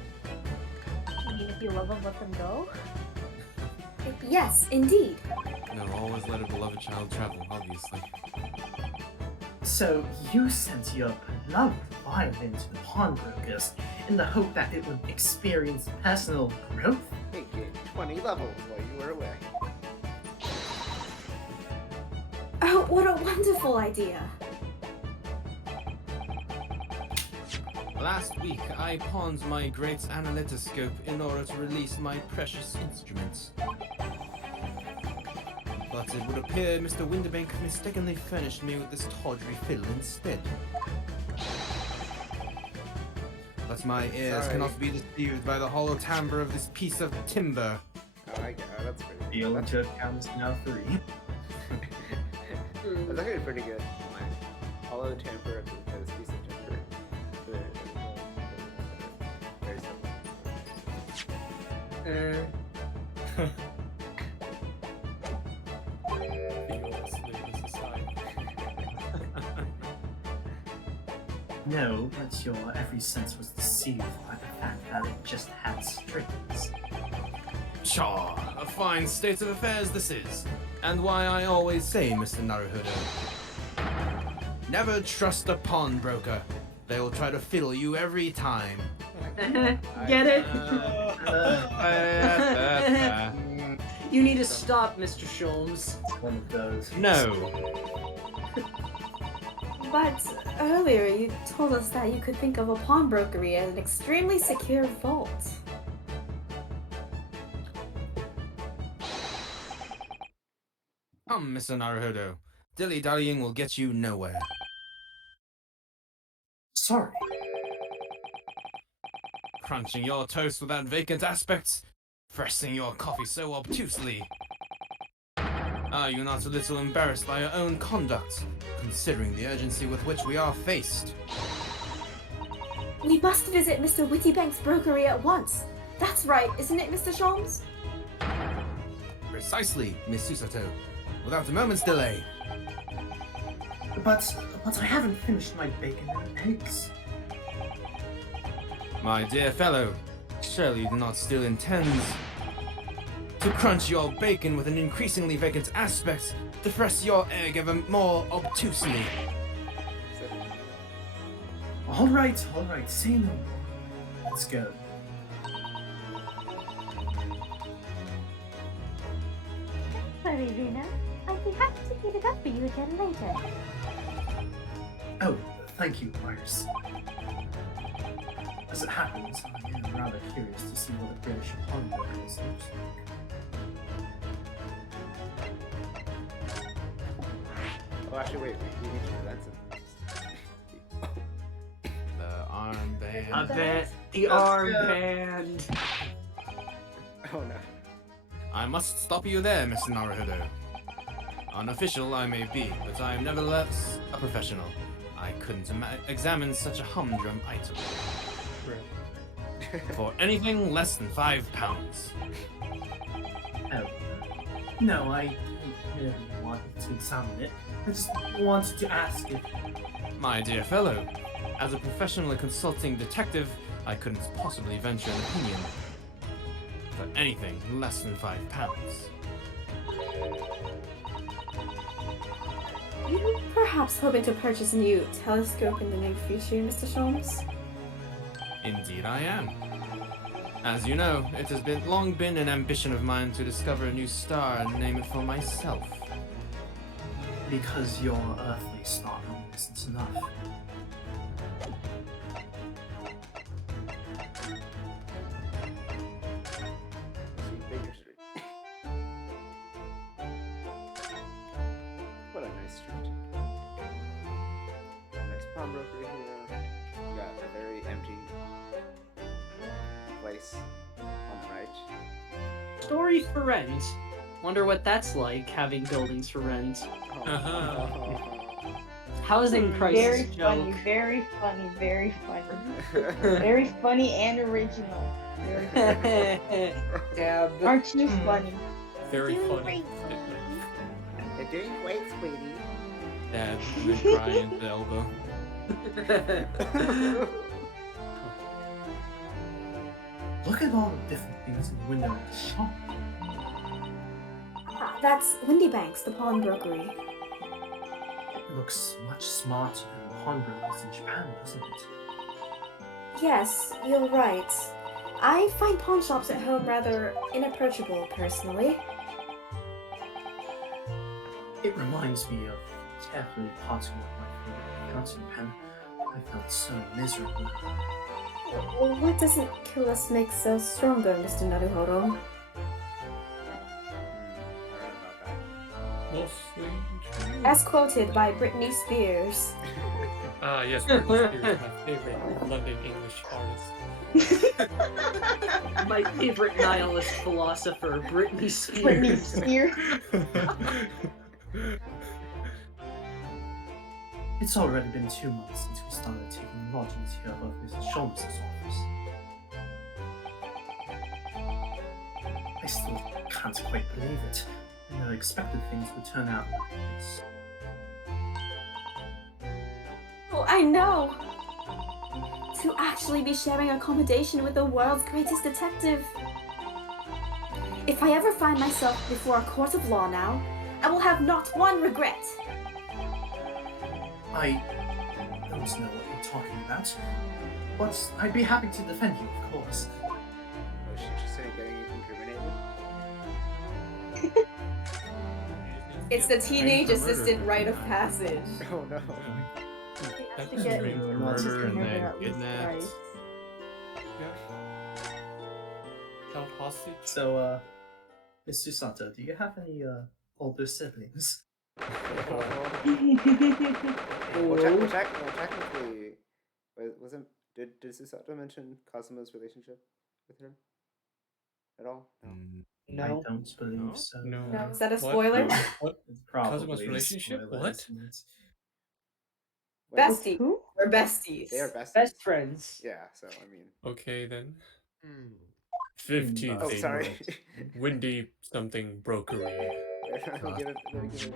I mean, if you love them, let them go. Yes, indeed. No, always let a beloved child travel, obviously. So you sent your beloved violin to the pawnbrokers in the hope that it would experience personal growth? It gained 20 levels while you were away. Oh, what a wonderful idea. Last week, I pawned my great analytoscope in order to release my precious instruments. But it would appear Mr. Windibank mistakenly furnished me with this tawdry fiddle instead. But my ears Sorry. cannot be deceived by the hollow timbre of this piece of timber. Oh, I get it. Oh, that's pretty good. The old joke count is now 3. That's actually pretty good. Mine. Follow the temper of the piece of temper. Very simple. No, but your every sense was deceived by the fact that it just had strings. Pshaw, a fine state of affairs this is. And why I always say, Mr. Naruhodo, never trust a pawnbroker. They will try to fiddle you every time. Get it? You need to stop, Mr. Sholmes. One of those. No. But earlier you told us that you could think of a pawnbrokery as an extremely secure vault. Come, Mr. Naruhodo. Dilly-dallying will get you nowhere. Sorry. Crunching your toast without vacant aspects, pressing your coffee so obtusely. Are you not a little embarrassed by your own conduct, considering the urgency with which we are faced? We must visit Mr. Wittybank's brokery at once. That's right, isn't it, Mr. Sholmes? Precisely, Miss Susato. Without a moment's delay. But I haven't finished my bacon and eggs. My dear fellow, surely you do not still intend to crunch your bacon with an increasingly vacant aspect, to press your egg ever more obtusely. All right, say no more. Let's go. Sorry, Rena. I'd be happy to heat it up for you again later. Oh, thank you, Iris. As it happens, I am rather curious to see what a British pawnbrokers looks like. Oh, actually, wait. We need to present some. The armband. I bet the armband. Oh no. I must stop you there, Mr. Naruhodo. Unofficial I may be, but I am nevertheless a professional. I couldn't examine such a humdrum item. For anything less than £5. Oh. No, I don't really want to examine it. I just wanted to ask if... My dear fellow, as a professional consulting detective, I couldn't possibly venture an opinion. For anything less than £5. You perhaps hoping to purchase a new telescope in the near future, Mr. Sholmes? Indeed I am. As you know, it has long been an ambition of mine to discover a new star and name it for myself. Because your earthly star isn't enough. What a nice street. Nice pawnbrokery here. You got a very empty place on the right. Stories for rent. Wonder what that's like, having buildings for rent. Housing crisis Very joke. funny, very funny, very funny. Very funny and original. Very funny. Dab. Aren't you funny? Very Doing funny. great, sweetie. They're doing great, sweetie. Dad, and then crying at the elbow. Look at all the different things in the window of the shop. That's Windybank's, the pawnbrokery. It looks much smarter than pawnbrokers in Japan, doesn't it? Yes, you're right. I find pawn shops at home rather inapproachable, personally. It reminds me of carefully parting with my favorite fountain pen. I felt so miserable. What doesn't kill us makes us stronger, Mr. Naruhodo. Mostly. As quoted by Britney Spears. Ah, yes, Britney Spears, my favorite London English artist. My favorite nihilist philosopher, Britney Spears. Britney Spears. It's already been 2 months since we started taking lodgings here above Mrs. Sholmes' office. I still can't quite believe it. I never expected things would turn out like this. Oh, I know! To actually be sharing accommodation with the world's greatest detective. If I ever find myself before a court of law now, I will have not one regret. I don't know what you're talking about, but I'd be happy to defend you, of course. Was she interested in getting incriminated? It's the teenage assisted rite of passage. Oh no. That's to get strange. Murder and murder then at least kidnapped. twice. Held hostage. So, Miss Susato, do you have any, older siblings? Well, technically, wasn't did Susato mention Cosmo's relationship with her at all? No. I No. don't believe No? so. No. No, is that a What? spoiler? What? It's probably Cosmo's a relationship? spoiler, What? isn't it? Wait, Bestie. Who? We're besties. they are besties. Best friends. Yeah. So I mean. Okay then. Hmm. 15th Oh, sorry. Windy something brokery. Let me give it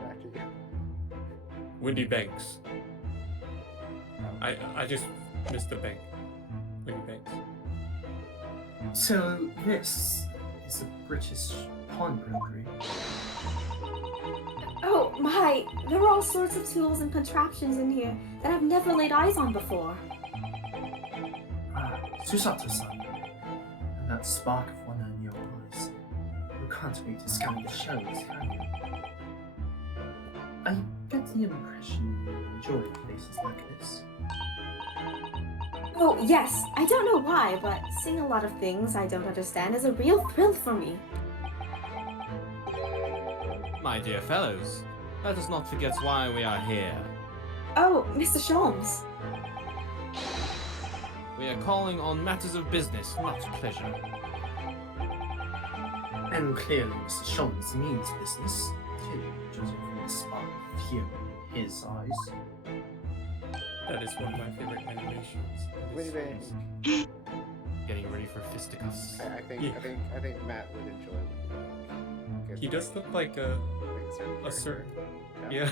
back to you. Windy Banks. I just missed the bank. Windy Banks. So, this is a British pawnbrokery. Oh my, there are all sorts of tools and contraptions in here that I've never laid eyes on before. Ah, Susato-san. And that spark of wonder in your eyes. You can't wait to scan the shows, can you? I get the impression you enjoy places like this. Oh yes, I don't know why, but seeing a lot of things I don't understand is a real thrill for me. My dear fellows, let us not forget why we are here. Oh, Mr. Sholmes. We are calling on matters of business, not pleasure. And clearly Mr. Sholmes means business, too, judging from the spark of fury in his eyes. That is one of my favorite animations. Windy Banks. Getting ready for fisticuffs. I think Matt would enjoy it. He does look like a certain. Yeah.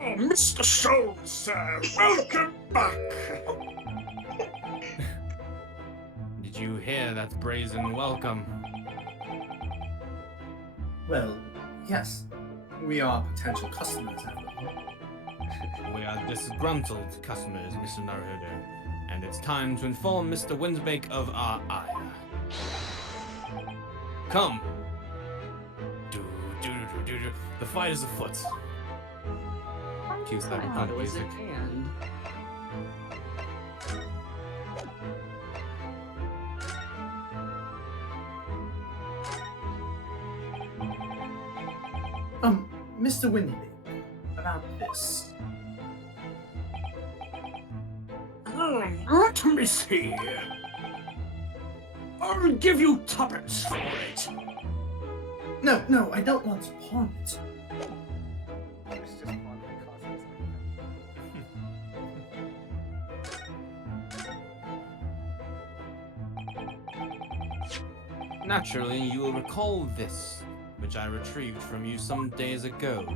Oh, Mr. Sholmes, sir, welcome back. Did you hear that brazen welcome? Well, yes. We are potential customers, after all. We are disgruntled customers, Mr. Naruhodo, and it's time to inform Mr. Windsbake of our ire. Come! The fight is afoot. Cue I cyberpunk thought it was music. at hand. Mr. Windy, about this. Let me see. I'll give you tuppence for it. No, I don't want to pawn it. It's just one Cosmo's. Naturally, you will recall this, which I retrieved from you some days ago.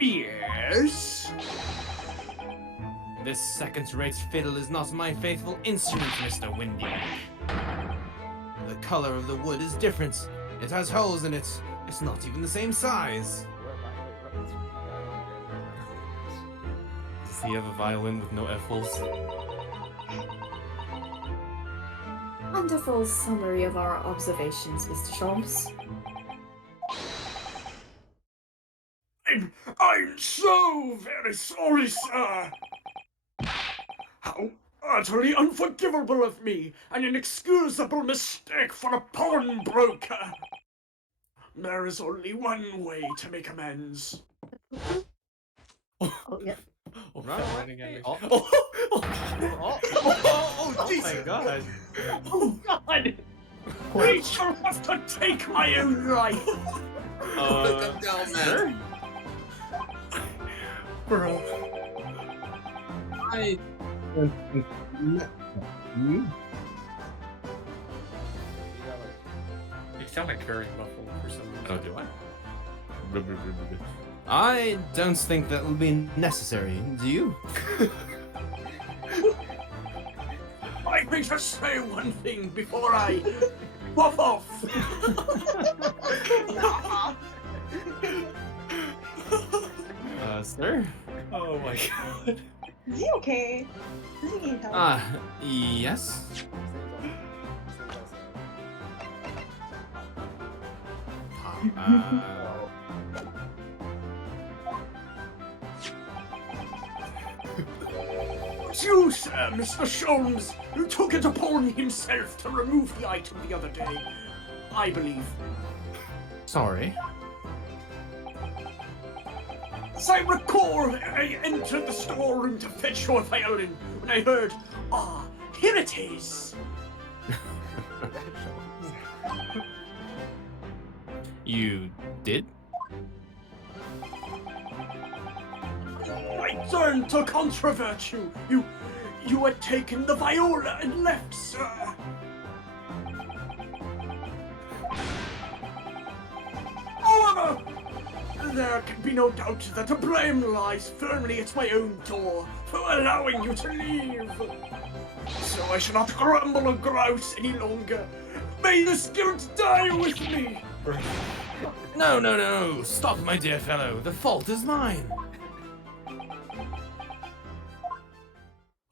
Yes? This second-rate fiddle is not my faithful instrument, Mr. Windy. The color of the wood is different. It has holes in it. It's not even the same size. Does he have a violin with no F-holes? Wonderful summary of our observations, Mr. Sholmes. I'm so very sorry, sir. How utterly unforgivable of me! An inexcusable mistake for a pawnbroker! There is only one way to make amends. Oh yeah. Oh, Right, fell right. right again. Oh. Oh, Jesus. my god. Oh God! We shall have to take my own life. Put them down, man. Sir? Bro. I don't think you. You sound like very muffled for some reason. Oh, do I? I don't think that will be necessary. Do you? I may just say one thing before I puff off. Sir? Oh my god. Is he okay? Does he need help? Yes. It's you, sir, Mr. Sholmes, who took it upon himself to remove the item the other day. I believe. Sorry. As I recall, I entered the storeroom to fetch your violin when I heard, here it is. You did? I turned to controvert you. You had taken the viola and left, sir. However, there can be no doubt that the blame lies firmly at my own door for allowing you to leave. So I shall not grumble or grouse any longer. May this guilt die with me. No. Stop, my dear fellow. The fault is mine.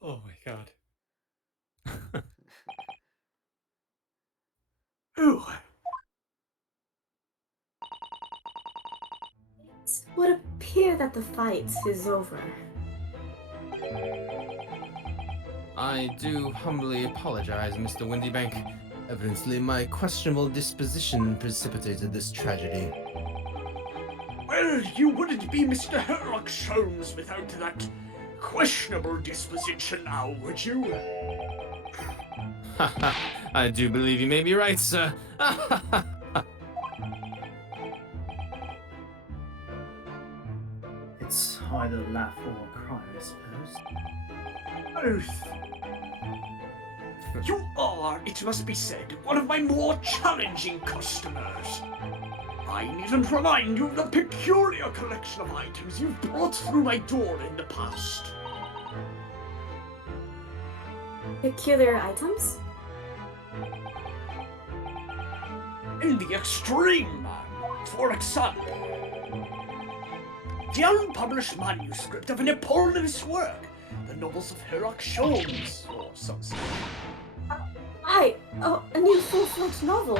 Oh my god. Ooh. It would appear that the fight is over. I do humbly apologize, Mr. Windybank. Evidently, my questionable disposition precipitated this tragedy. Well, you wouldn't be Mr. Sherlock Holmes without that questionable disposition now, would you? I do believe you may be right, sir. It's either laugh or cry, I suppose. Both. You are, it must be said, one of my more challenging customers. I needn't remind you of the peculiar collection of items you've brought through my door in the past. Peculiar items? In the extreme, for example, the unpublished manuscript of an eponymous work, the novels of Sherlock Holmes, or something. A new full-fledged novel?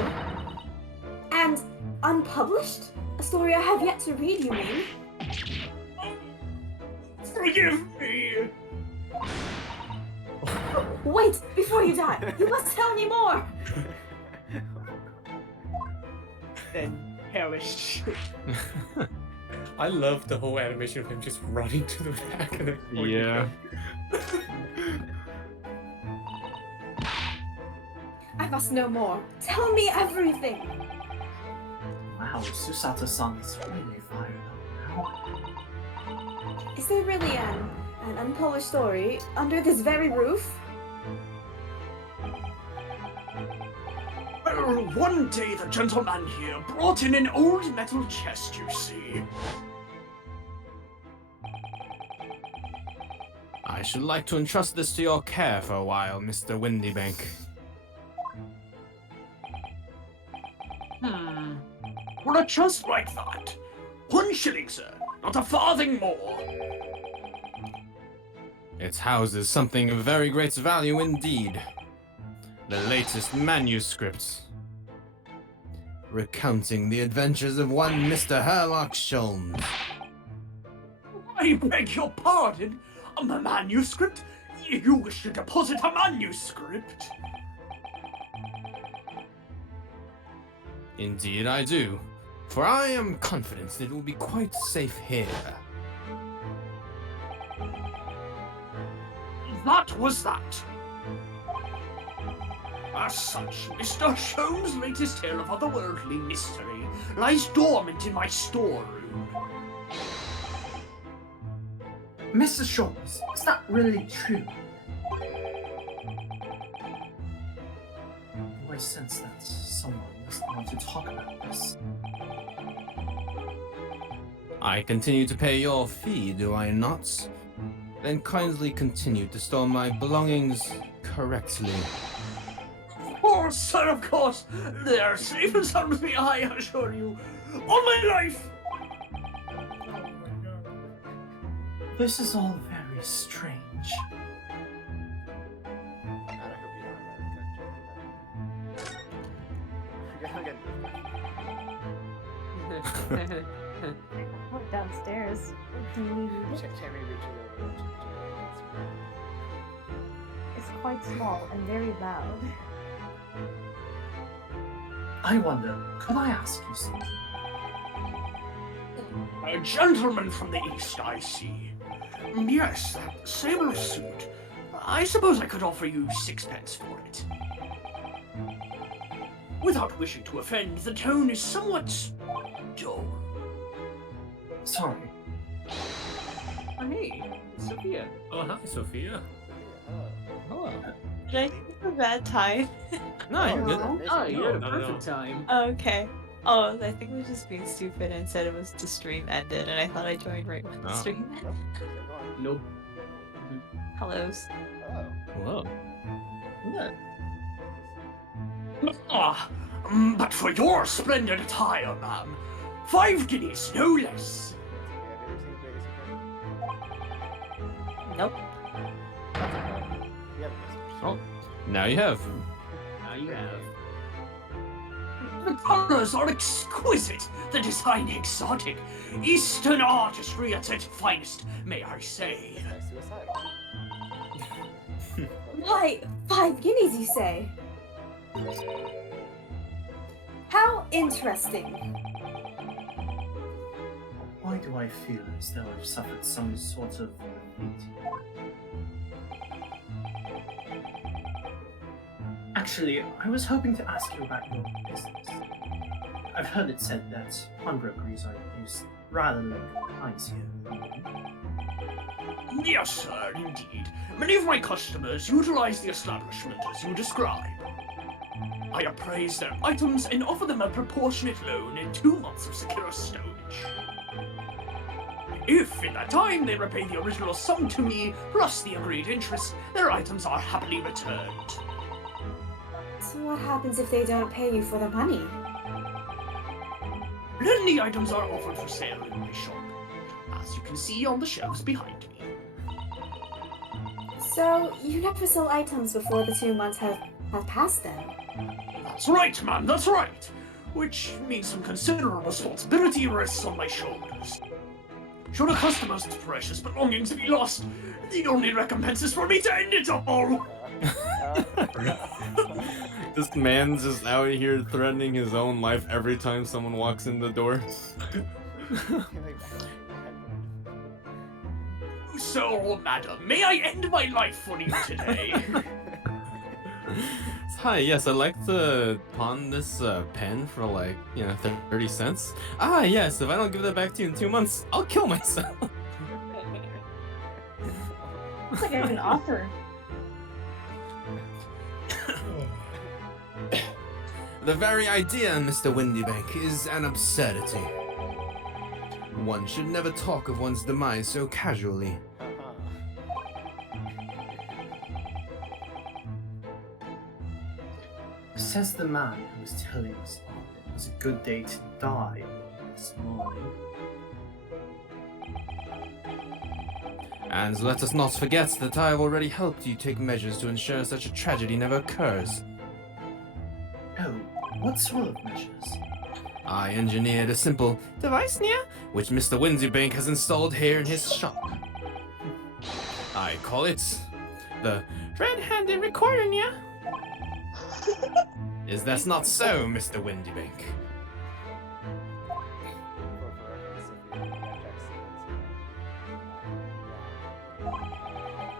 And unpublished? A story I have yet to read, you mean? Forgive me! Wait, before you die, you must tell me more! Then perish. I love the whole animation of him just running to the back of the Yeah. I must know more. Tell me everything! Wow, Susato-san is really fired up now. Is there really an unpublished story under this very roof? Well, one day the gentleman here brought in an old metal chest, you see. I should like to entrust this to your care for a while, Mr. Windybank. For a chest like that, 1 shilling, sir, not a farthing more. It houses something of very great value indeed. The latest manuscript, recounting the adventures of one Mr. Sherlock Holmes. I beg your pardon? A manuscript? You wish to deposit a manuscript? Indeed I do. for I am confident it will be quite safe here. That was that. As such, Mr. Sholmes' latest tale of otherworldly mystery lies dormant in my storeroom. Mr. Sholmes, is that really true? Do I sense that someone doesn't want to talk about this? I continue to pay your fee, do I not? Then kindly continue to store my belongings correctly. Oh, sir, of course. They are safe and sound with me, I assure you. On my life! This is all very strange. Went downstairs. Tammy reaches over. It's quite small and very loud. I wonder, could I ask you something? A gentleman from the east, I see. Yes, that sable suit. I suppose I could offer you 6 pence for it. Without wishing to offend, the tone is somewhat dull. Sorry. Oh, hey, Sophia. Oh, hi, Sophia. Hello. Did I think it's a bad time? No, you're good. Oh, you're at a No, perfect no. time. Oh, okay. Oh, I think I was just being stupid and said it was the stream ended, and I thought I joined right when the Oh. stream ended. Nope. Hellos. Hello. Ah, but for your splendid attire, ma'am. 5 guineas, no less. Nope. Oh, now you have. Now you have. The colors are exquisite, the design exotic. Eastern artistry at its finest, may I say. Why, 5 guineas, you say? How interesting. Why do I feel as though I've suffered some sort of defeat? Actually, I was hoping to ask you about your business. I've heard it said that pawnbrokeries are used rather like clients here. Yes, sir, indeed. Many of my customers utilize the establishment as you describe. I appraise their items and offer them a proportionate loan and 2 months of secure stowage. If, in that time, they repay the original sum to me, plus the agreed interest, their items are happily returned. So what happens if they don't pay you for the money? Then the items are offered for sale in my shop, as you can see on the shelves behind me. So you never sell items before the 2 months have passed then? That's right, ma'am, that's right! Which means some considerable responsibility rests on my shoulders. Should a customer's precious belongings be lost, the only recompense is for me to end it all! This man's just out here threatening his own life every time someone walks in the door. So, madam, may I end my life for you today? Hi, yes, I'd like to pawn this pen for like, 30 cents. Ah, yes, if I don't give that back to you in 2 months, I'll kill myself. Looks like I have an offer. The very idea, Mr. Windybank, is an absurdity. One should never talk of one's demise so casually. Says the man who was telling us it was a good day to die this morning. And let us not forget that I have already helped you take measures to ensure such a tragedy never occurs. Oh, what sort of measures? I engineered a simple device near, which Mr. Windybank has installed here in his shop. I call it the red-handed recorder near. Is that not so, Mr. Windybank?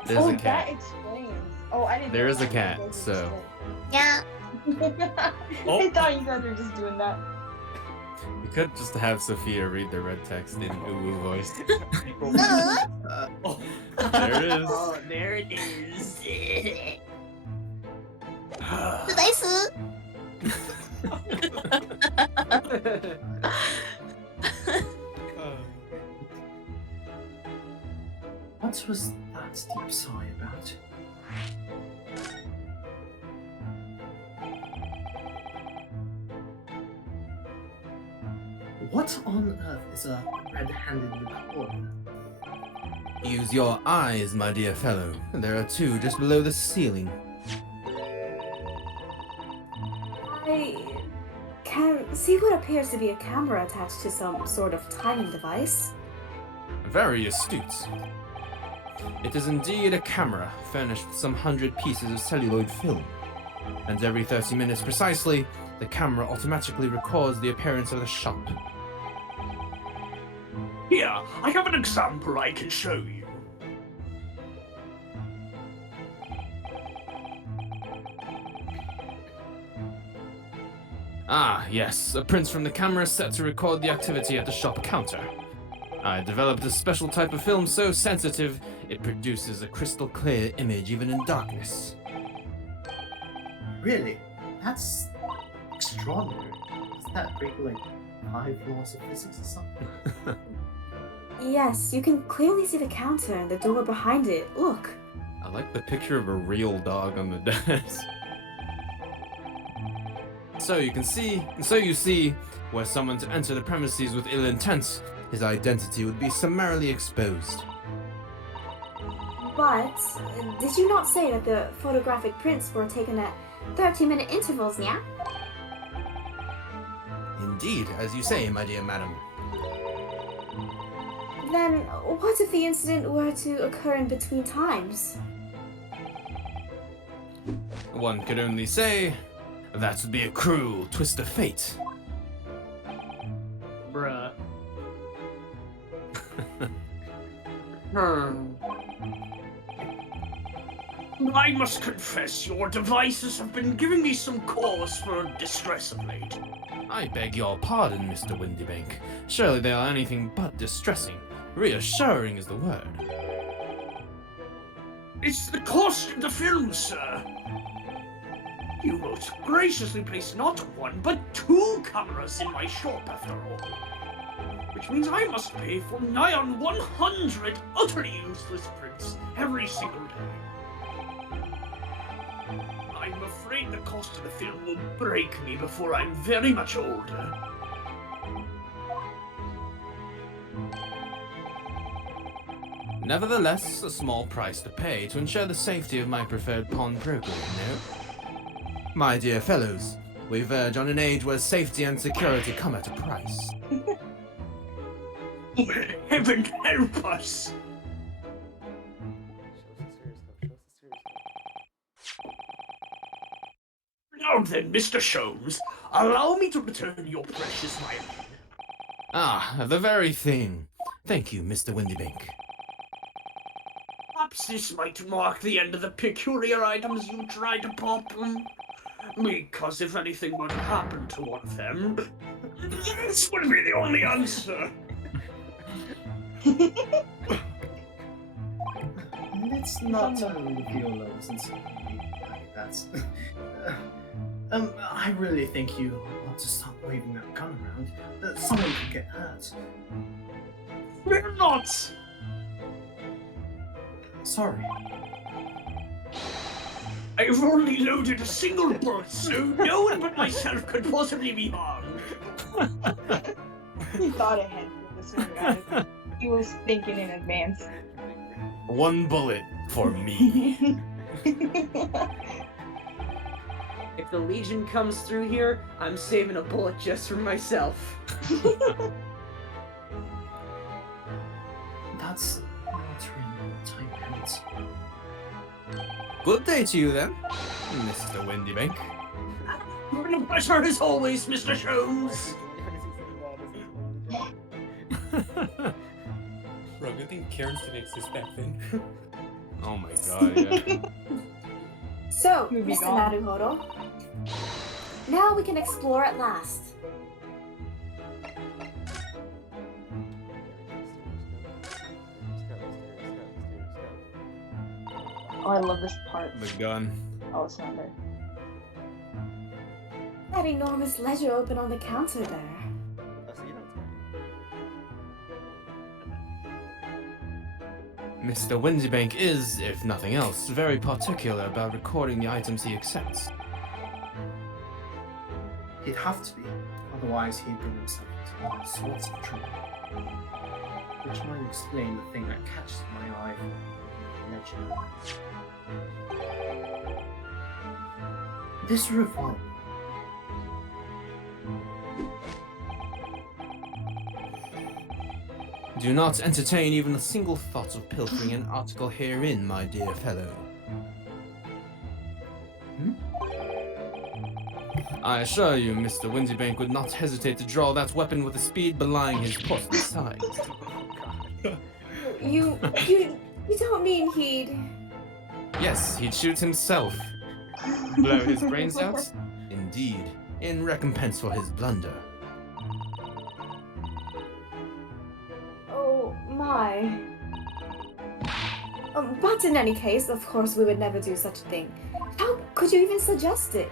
There's oh, a that cat. explains. Oh, I didn't. There know is a that. cat, That doesn't so- Yeah. explain. Oh. I thought you guys were just doing that. We could just have Sophia read the red text in uwu voice. Oh. There it is. Oh, there it is. Nice. What was that deep sigh about? What on earth is a red-handed recorder? Use your eyes, my dear fellow. There are two just below the ceiling. I can see what appears to be a camera attached to some sort of timing device. Very astute. It is indeed a camera, furnished with some 100 pieces of celluloid film. And every 30 minutes precisely, the camera automatically records the appearance of the shop. Here, I have an example I can show you. Ah, yes, a print from the camera set to record the activity at the shop counter. I developed a special type of film so sensitive, it produces a crystal clear image even in darkness. Really? That's extraordinary. Is that break like 5 laws of physics or something? Yes, you can clearly see the counter and the door behind it. Look. I like the picture of a real dog on the desk. So you see, were someone to enter the premises with ill intent, his identity would be summarily exposed. But did you not say that the photographic prints were taken at 30-minute intervals, yeah? Indeed, as you say, my dear madam. Then what if the incident were to occur in between times? One could only say, that would be a cruel twist of fate. Bruh. I must confess, your devices have been giving me some cause for distress of late. I beg your pardon, Mr. Windybank. Surely they are anything but distressing. Reassuring is the word. It's the cost of the film, sir. You most graciously placed not one, but 2 cameras in my shop, after all. Which means I must pay for nigh on 100 utterly useless prints every single day. I'm afraid the cost of the film will break me before I'm very much older. Nevertheless, a small price to pay to ensure the safety of my preferred pawnbroker, you know? My dear fellows, we verge on an age where safety and security come at a price. Heaven help us! Now then, Mr. Sholmes, allow me to return your precious violin. Ah, the very thing. Thank you, Mr. Windybank. Perhaps this might mark the end of the peculiar items you tried to pop them. Because if anything were to happen to one of them, this would be the only answer. Let's not reveal those and something like that. I really think you ought to stop waving that gun around. Someone could get hurt. We're not! Sorry. I've only loaded a single bullet, so no one but myself could possibly be harmed. He thought ahead for this one, guys. He was thinking in advance. 1 bullet for me. If the Legion comes through here, I'm saving a bullet just for myself. That's not really what I meant. Good day to you then, Mr. Windybank. A pleasure as always, Mr. Sholmes. Bro, good thing Karen didn't exist back then. Oh my god, yeah. So, We'll be Mr. gone. Naruhodo, now we can explore at last. Oh, I love this part. The gun. Oh, it's not there. That enormous ledger open on the counter there. Oh, so you know it's Mr. Windybank is, if nothing else, very particular about recording the items he accepts. He'd have to be, otherwise he'd bring himself into all sorts of trouble. Which might explain the thing that catches my eye from the ledger. This revolver. Do not entertain even a single thought of pilfering an article herein, my dear fellow. I assure you, Mr. Windybank would not hesitate to draw that weapon with a speed belying his portly size. You don't mean he'd... Yes, he'd shoot himself. Blow his brains out? Indeed, in recompense for his blunder. Oh, my. But in any case, of course, we would never do such a thing. How could you even suggest it?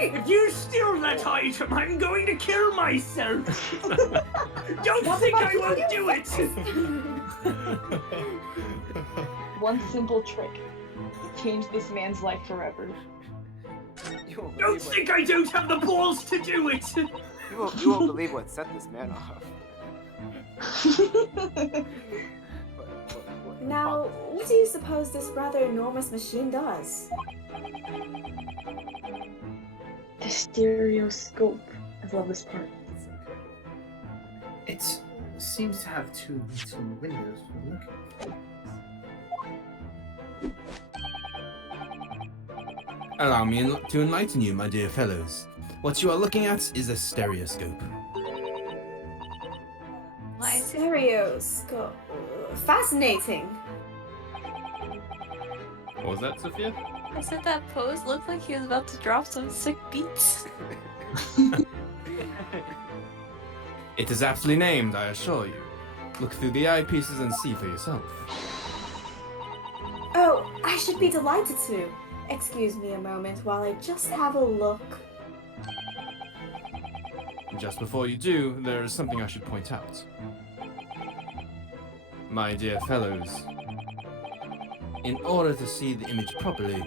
If you steal that item, I'm going to kill myself. Don't think I won't do it. One simple trick. Change this man's life forever. Don't think I don't have the balls to do it. You won't believe what set this man off. Now, what do you suppose this rather enormous machine does? The stereoscope. I love this part. It seems to have two little windows for looking. Allow me to enlighten you, my dear fellows. What you are looking at is a stereoscope. Stereoscope. Fascinating. What was that, Sophia? I said that pose looked like he was about to drop some sick beats. It is aptly named, I assure you. Look through the eyepieces and see for yourself. Oh, I should be delighted to. Excuse me a moment while I just have a look. Just before you do, there is something I should point out. My dear fellows, in order to see the image properly,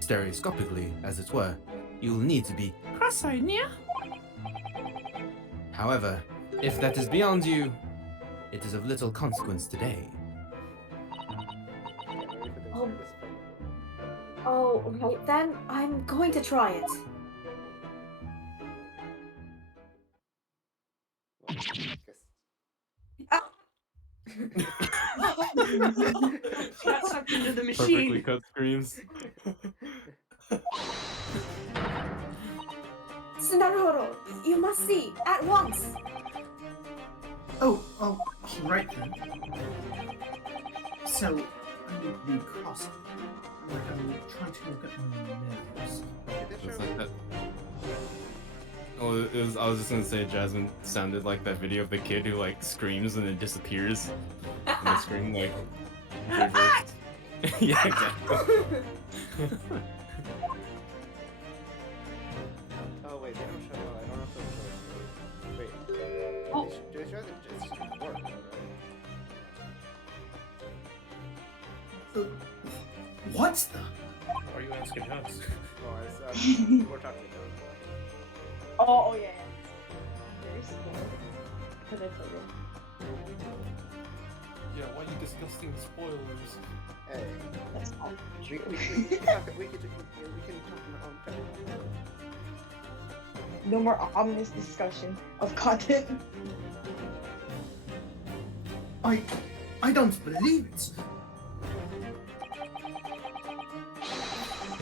stereoscopically, as it were, you'll need to be cross-eyed, yeah? However, if that is beyond you, it is of little consequence today. Oh, right then. I'm going to try it. Got sucked into the Perfectly machine. cut screams. Naruhodo, you must see, at once. Oh, all right then. So, the cross. Like I'm trying to look at my nose. It's like that. Oh, I was just gonna say Jasmine sounded like that video of the kid who like screams and then disappears. And the scream like reversed. Yeah, exactly. Oh wait, they don't show. I don't know if they'll show. Wait. Oh. Do they show the just work? What the? Why are you asking us? Oh, we're talking about. Oh yeah. Very slow. Because I forgot. Yeah, why are you discussing spoilers? Hey, That's all. we can talk in our own time. No more ominous discussion of content. I don't believe it.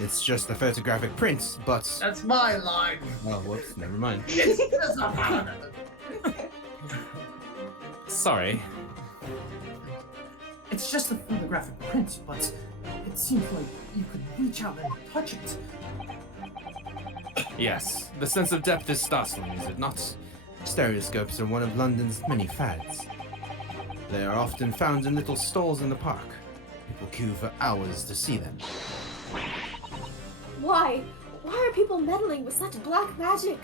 It's just a photographic print, but That's my line. oh, whoops, never mind. Yes, that's a sorry. It's just a photographic print, but it seems like you could reach out and touch it. Yes, the sense of depth is startling, is it not? Stereoscopes are one of London's many fads. They are often found in little stalls in the park. People queue for hours to see them. Why? Why are people meddling with such black magic?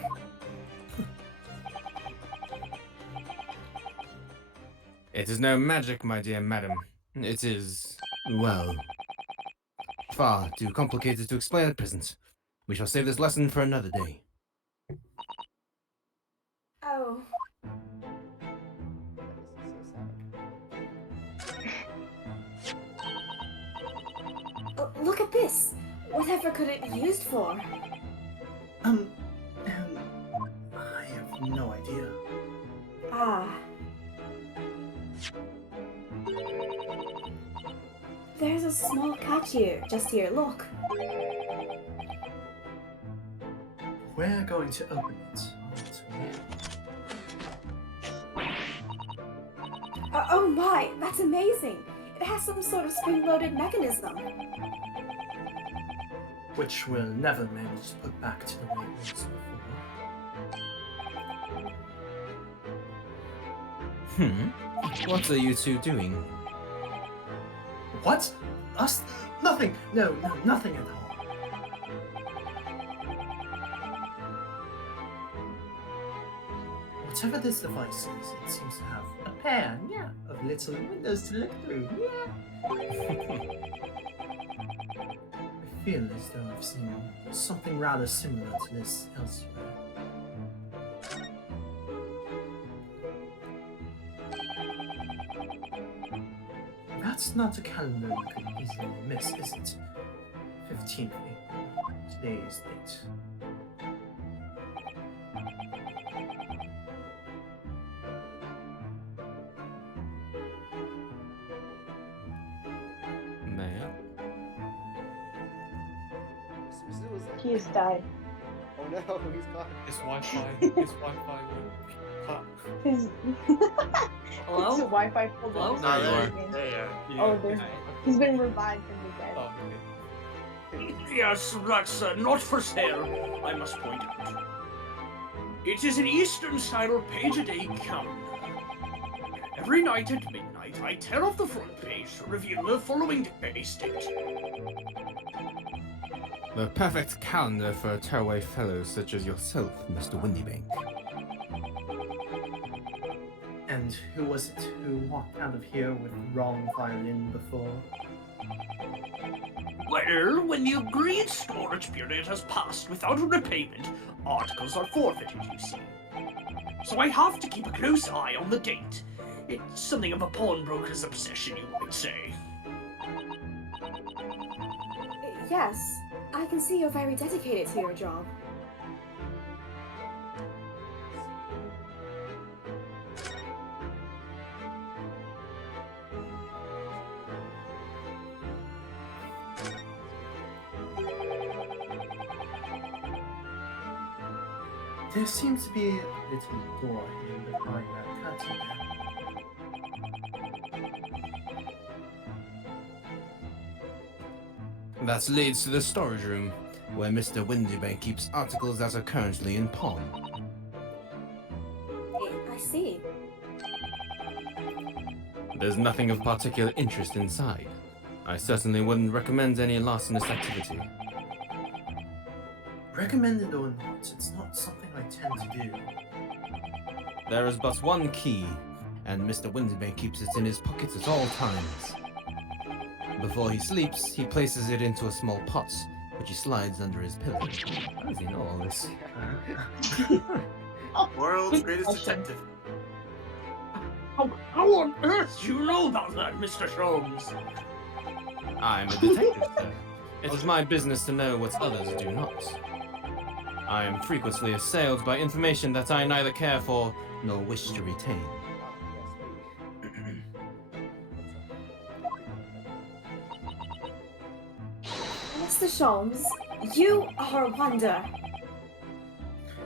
It is no magic, my dear madam. It is, well, far too complicated to explain at present. We shall save this lesson for another day. Oh. Look at this! Whatever could it be used for? I have no idea. Ah. There's a small catch here, just here, look. We're going to open it, aren't we? Oh my, that's amazing! It has some sort of spring-loaded mechanism. Which we'll never manage to put back to the way it was before. What are you two doing? What? Us? Nothing! No, nothing at all. Whatever this device is, it seems to have a pair, of little windows to look through, I feel as though I've seen something rather similar to this elsewhere. That's not a calendar you could easily miss, is it? 15th April. Today's date. Maya? He has died. Oh no, he's gone. His Wi-Fi went pop. His Hello? His Wi-Fi pulled Hello? up. No, there, Again. there. Oh, there's. He's been revived from the dead. Oh, okay. Yes, that's not for sale, I must point out. It is an Eastern-style page-a-day calendar. Every night at midnight, I tear off the front page to reveal the following day's date. The perfect calendar for a tearaway fellow such as yourself, Mr. Windybank. And who was it who walked out of here with the wrong violin before? Well, when the agreed storage period has passed without a repayment, articles are forfeited, you see. So I have to keep a close eye on the date. It's something of a pawnbroker's obsession, you might say. Yes, I can see you're very dedicated to your job. There seems to be a little door hidden behind that curtain there. That leads to the storage room, where Mr. Windybank keeps articles that are currently in pawn. I see. There's nothing of particular interest inside. I certainly wouldn't recommend any larcenous activity. Recommended or not, it's not something I tend to do. There is but one key, and Mr. Windybank keeps it in his pocket at all times. Before he sleeps, he places it into a small pot, which he slides under his pillow. How does he know all this? World's greatest detective. How on earth do you know about that, Mr. Sholmes? I'm a detective, sir. It is my business to know what others do not. I am frequently assailed by information that I neither care for nor wish to retain. Mr. Sholmes, you are a wonder.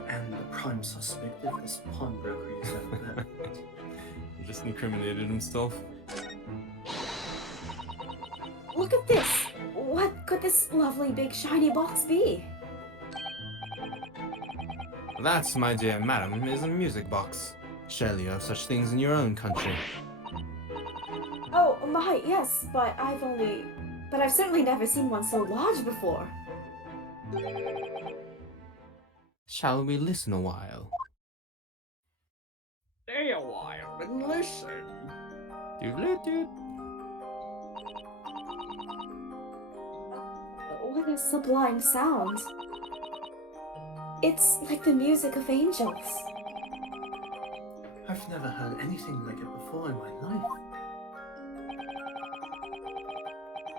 And the prime suspect of this pawnbroker is over there. Just incriminated himself. Look at this! What could this lovely big shiny box be? That, my dear madam, is a music box. Surely you have such things in your own country. Oh my, yes, but I've certainly never seen one so large before. Shall we listen a while? Stay a while and listen. Doodle-doo. What a sublime sound. It's like the music of angels. I've never heard anything like it before in my life.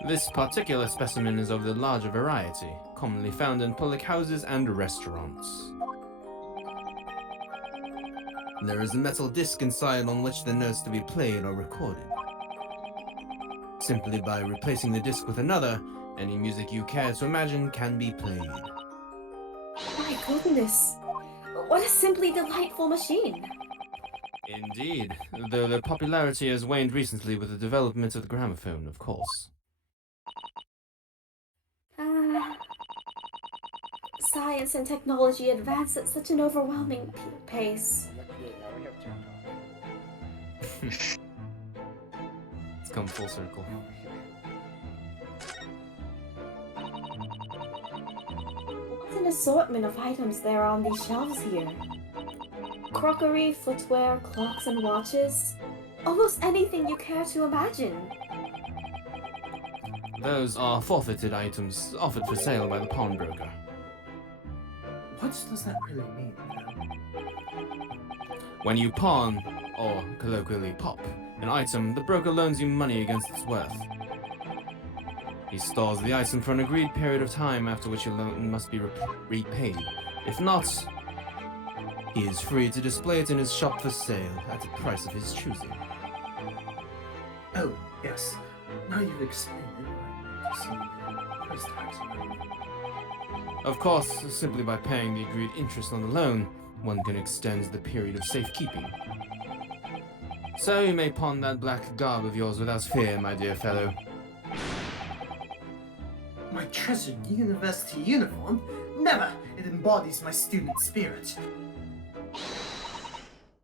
This particular specimen is of the larger variety, commonly found in public houses and restaurants. There is a metal disc inside on which the notes to be played are recorded. Simply by replacing the disc with another, any music you care to imagine can be played. My goodness. What a simply delightful machine. Indeed, though their popularity has waned recently with the development of the gramophone, of course. Science and technology advance at such an overwhelming pace. It's come full circle. What an assortment of items there are on these shelves here. Crockery, footwear, clocks and watches. Almost anything you care to imagine. Those are forfeited items offered for sale by the pawnbroker. What does that really mean, though? When you pawn, or colloquially pop, an item, the broker loans you money against its worth. He stores the item for an agreed period of time, after which your loan must be repaid. If not, he is free to display it in his shop for sale at a price of his choosing. Oh, yes. Now you've explained it, I need to see the price tags on it. Of course, simply by paying the agreed interest on the loan, one can extend the period of safekeeping. So you may pawn that black garb of yours without fear, my dear fellow. My treasured university uniform? Never! It embodies my student spirit.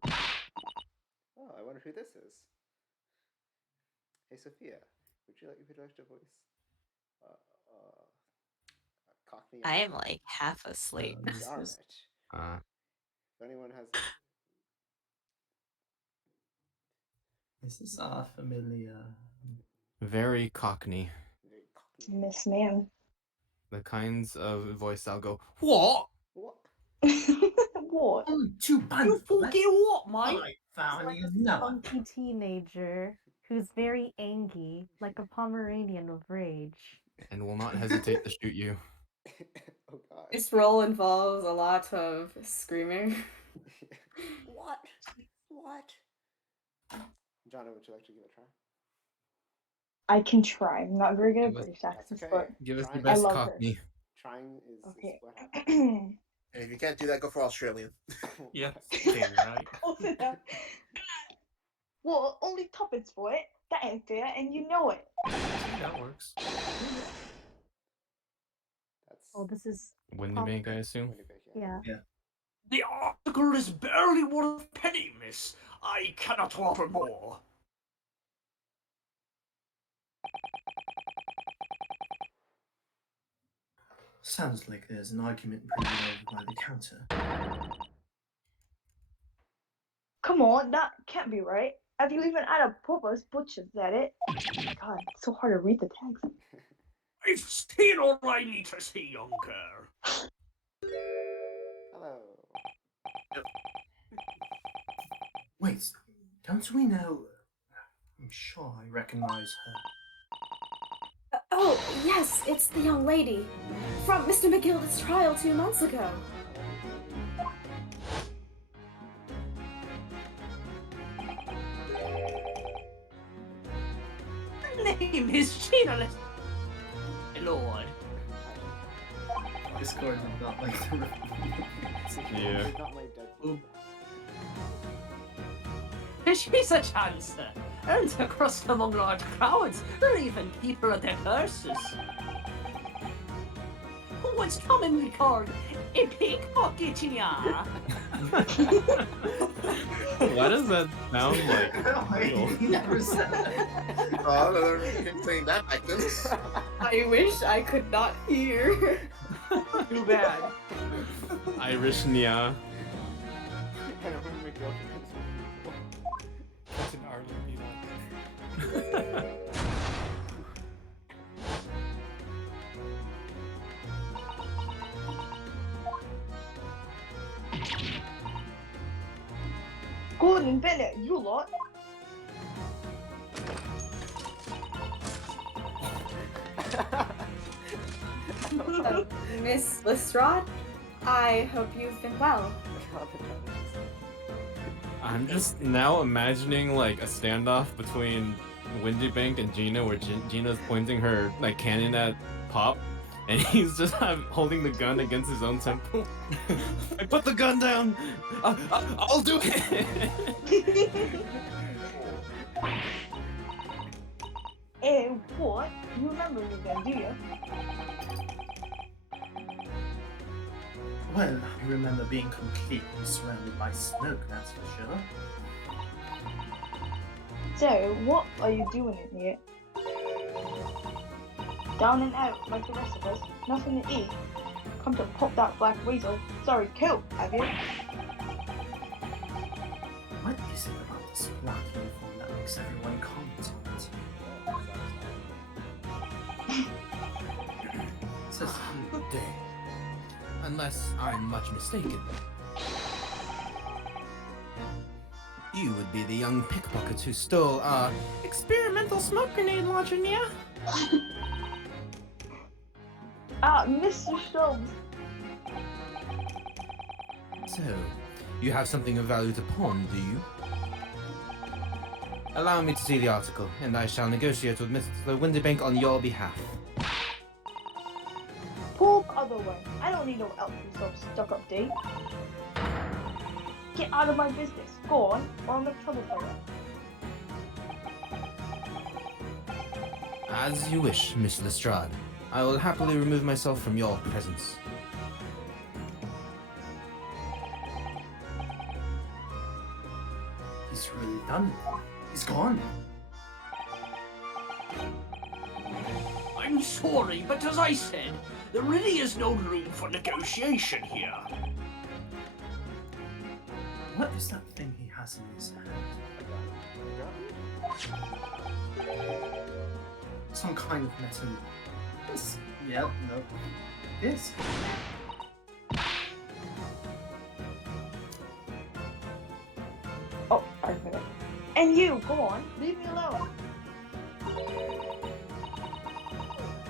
Oh, I wonder who this is. Hey, Sophia, would you like to voice Cockney? I am like half asleep. Darn it. If anyone has... This is familiar. Very cockney. Miss ma'am. The kinds of voice I'll go, what? What? What? Only 2 pounds. You fucking what, I mate? found you A never. funky teenager who's very angry, like a Pomeranian with rage. And will not hesitate to shoot you. Oh god. This role involves a lot of screaming. What? What? Johnny, would you like to give it a try? I can try. I'm not very good at Give us- British accents, okay. but Give us the I best love her. cockney. Trying is okay. what happens. And if you can't do that, go for Australian. Yeah. Okay, right. Close enough. Well, only tuppence for it. That ain't fair, and you know it. That works. That's Oh, this is Windybank, I assume. Winnipeg, yeah. The article is barely worth a penny, miss. I cannot offer more. Sounds like there's an argument brewing over by the counter. Come on, that can't be right. Have you even had a purpose butchered at it? God, it's so hard to read the text. I've seen all I need to see, younker. Hello. Wait, don't we know? I'm sure I recognize her. Oh, yes, it's the young lady from Mr. McGilda's trial 2 months ago. My name is Sheena. Lord. Discord did not like the reference. Yeah. Not my dead. She's a chancer. Earns her crust among large crowds, or even people of their purses. What's commonly called a pickpocketeer. Why does that sound like? He never said that. Oh, I didn't say that back then. I wish I could not hear. Too bad. Irish Nia. That's an Ireland be like. Gordon Bennett, you lot. Miss Lestrade, I hope you've been well. I'm just now imagining like a standoff between Windy Bank and Gina, where Gina's pointing her like cannon at Pop, and he's just holding the gun against his own temple. I put the gun down. I'll do it. What? You remember me then, do you? Well, I remember being completely surrounded by smoke, that's for sure. So, what are you doing in here? Down and out like the rest of us. Nothing to eat. Come to pop that black weasel. Sorry, kill, have you? What is it about this black uniform that makes everyone comment on it? It says Good day. Unless I'm much mistaken. You would be the young pickpocket who stole our experimental smoke grenade launcher, Nia? Mr. Stubbs. So, you have something of value to pawn, do you? Allow me to see the article, and I shall negotiate with Mr. Windybank on your behalf. Pull the other way. I don't need no help from some stuck-up date. Get out of my business. Go on, or I'll make trouble for you. As you wish, Miss Lestrade. I will happily remove myself from your presence. he's really done. He's gone. I'm sorry, but as I said, there really is no room for negotiation here. What is that thing he has in his hand? Some kind of metal. This? Yep, no. This? Oh, I forgot. And you, go on. Leave me alone.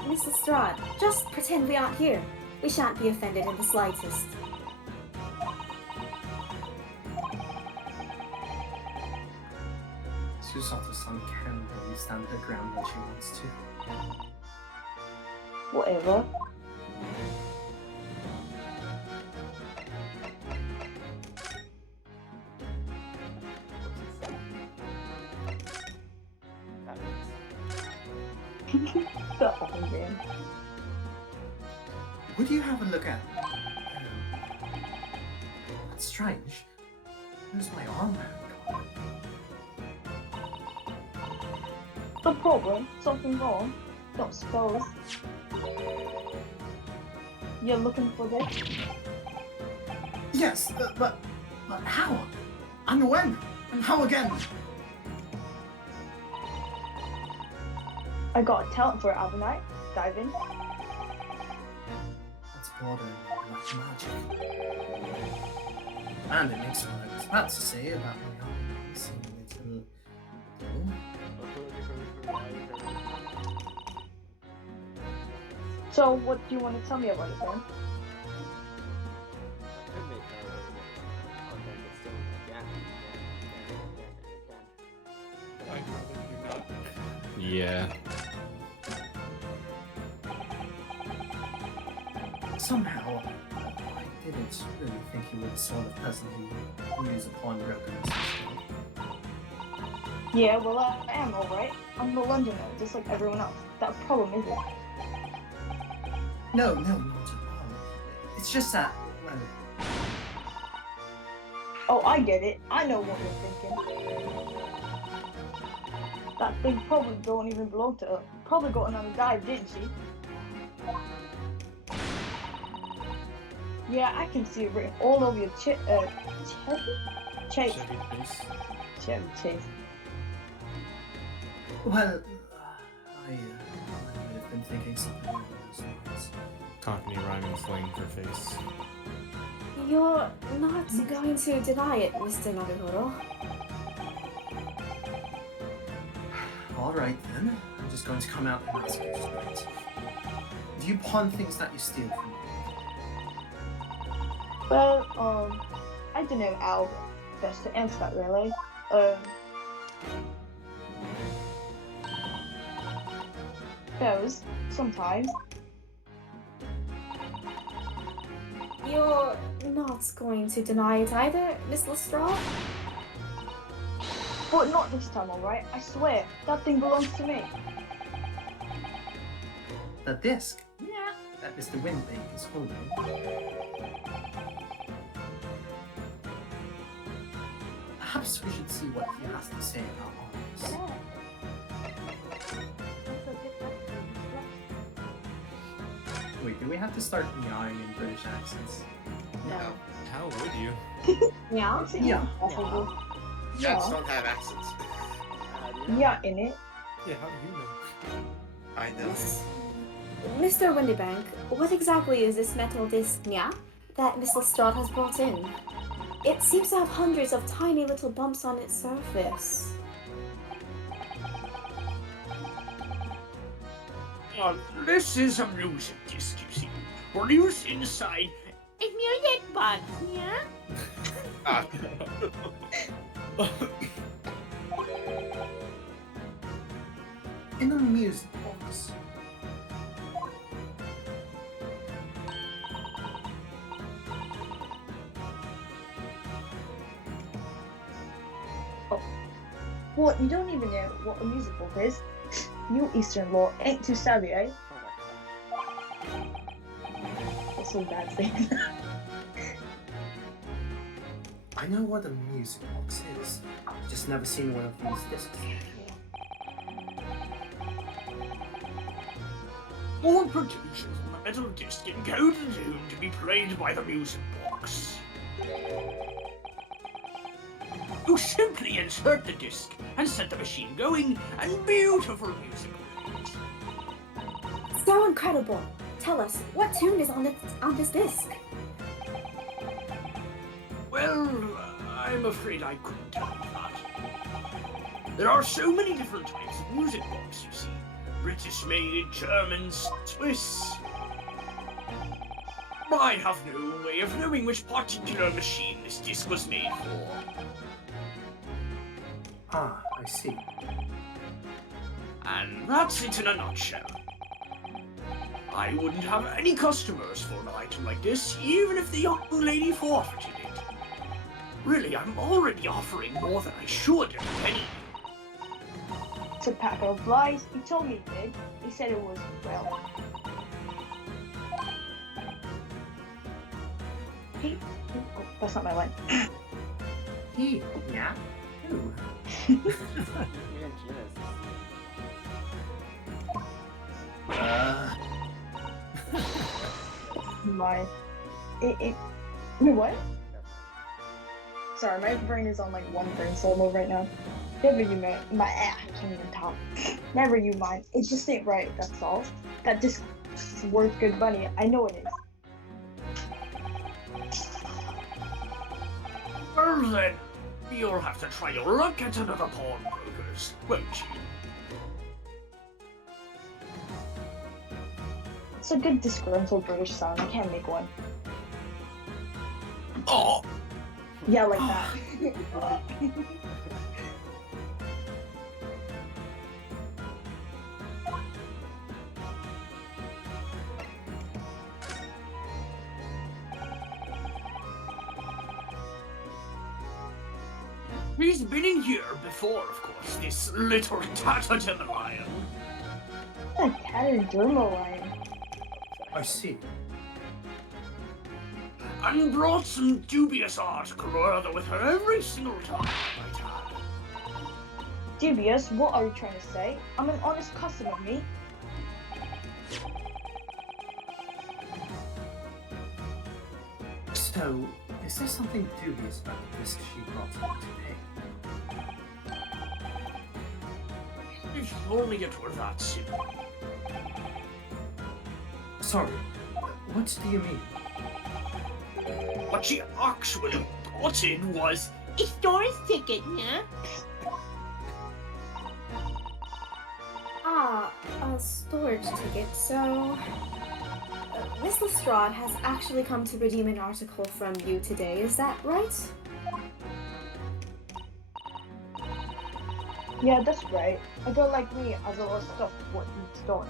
Miss Lestrade, just pretend we aren't here. We shan't be offended in the slightest. Susato-san can really stand her ground when she wants to. Whatever. That fucking game. Would you have a look at? That's strange. Where's my arm? No problem. Something wrong. Don't suppose. You're looking for this? Yes, but how? And when? And how again? I got a talent for it, haven't I? Dive in. That's bordering on black magic. And it makes what I was about to say about my arm seem a little dull. So, what do you want to tell me about it then? I'd rather you not. Yeah. Somehow, I didn't really think you were the sort of person who views upon brokenness. Yeah, well, I am alright. I'm a Londoner, just like everyone else. That problem is it? No, not at all. It's just that, well, Oh, I get it. I know what you're thinking. That thing probably don't even belong to her. Probably got another dive, didn't she? Yeah, I can see it written all over your chase. Chevy face. Chevy chase. well, I might have been thinking something along those lines. Cockney rhyming slang for face. You're not going to deny it, Mr. Naruhodo. All right then, I'm just going to come out and ask you straight. Do you pawn things that you steal from me? Well, I don't know how best to answer that really. Those, sometimes. You're not going to deny it either, Miss Lestrade? But not this time, alright? I swear, that thing belongs to me. The disc? Yeah. That Mr. Windbank is holding. Perhaps we should see what he has to say about all this. Wait, do we have to start meowing in British accents? No. How would you? Yeah. Yeah. Possible. Cats don't have accents. Yeah, in it. Yeah, how do you know? I know. Mr. Windybank, what exactly is this metal disc, yeah, that Miss Lestrade has brought in? It seems to have hundreds of tiny little bumps on its surface. This is a music disc, you see. Produced inside a music box, yeah? Ah, In a music box. What, you don't even know what a music book is? You Eastern law ain't too savvy, eh? That's so bad thing. I know what a music box is. Just never seen one of these discs before. All productions on a metal disc encode the tune to be played by the music box. You simply insert the disc and set the machine going, and beautiful music plays. So incredible! Tell us, what tune is on this disc? Well, I'm afraid I couldn't tell you that. There are so many different types of music box, you see. British made, German, Swiss. I have no way of knowing which particular machine this disc was made for. Ah, I see. And that's it in a nutshell. I wouldn't have any customers for an item like this, even if the young lady forfeited it. Really, I'm already offering more than I should at a penny. It's a pack of lies. He told me he did. He said it was, well... He? Oh, that's not my line. He? Yeah? Who? My... What? Sorry, my brain is on like one brain solo right now. Never you mind. I can't even talk. Never you mind. It just ain't right, that's all. That just worth good money. I know it is. Well then, you'll have to try your luck at another pawnbroker's, won't you? It's a good disgruntled British sound. I can't make one. Oh! Yeah, like that. He's been in here before, of course, this little tatterdemalion. A tatterdemalion. I see. And brought some dubious article or other with her every single time, I might add. Dubious? What are you trying to say? I'm an honest customer, me. So, is there something dubious about the disc she brought you today? If only it were that simple. Sorry, what do you mean? What she actually brought in was A storage ticket, yeah? Ah, a storage ticket. So, Miss Lestrade has actually come to redeem an article from you today, is that right? Yeah, that's right. A girl like me has a lot of stuff what needs stolen.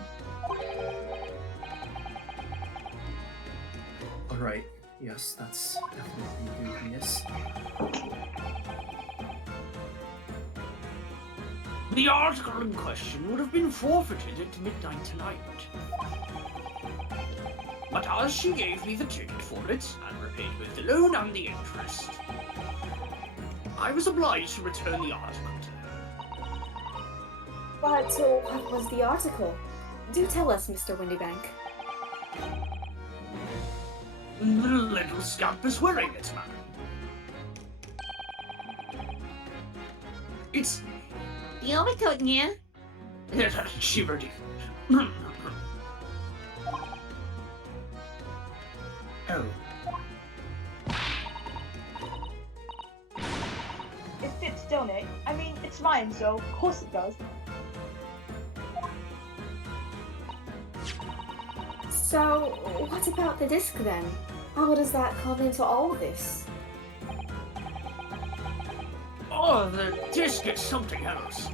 Alright, yes, that's definitely dubious. the article in question would have been forfeited at midnight tonight. But as she gave me the ticket for it, and repaid both the loan and the interest, I was obliged to return the article to her. But what was the article? Do tell us, Mr. Windybank. The little scamp is wearing it, man. It's... The overcoat, yeah? shivered. Oh. It fits, don't it? I mean, it's mine, so of course it does. So, what about the disc then? How does that come into all this? Oh, the disc is something else.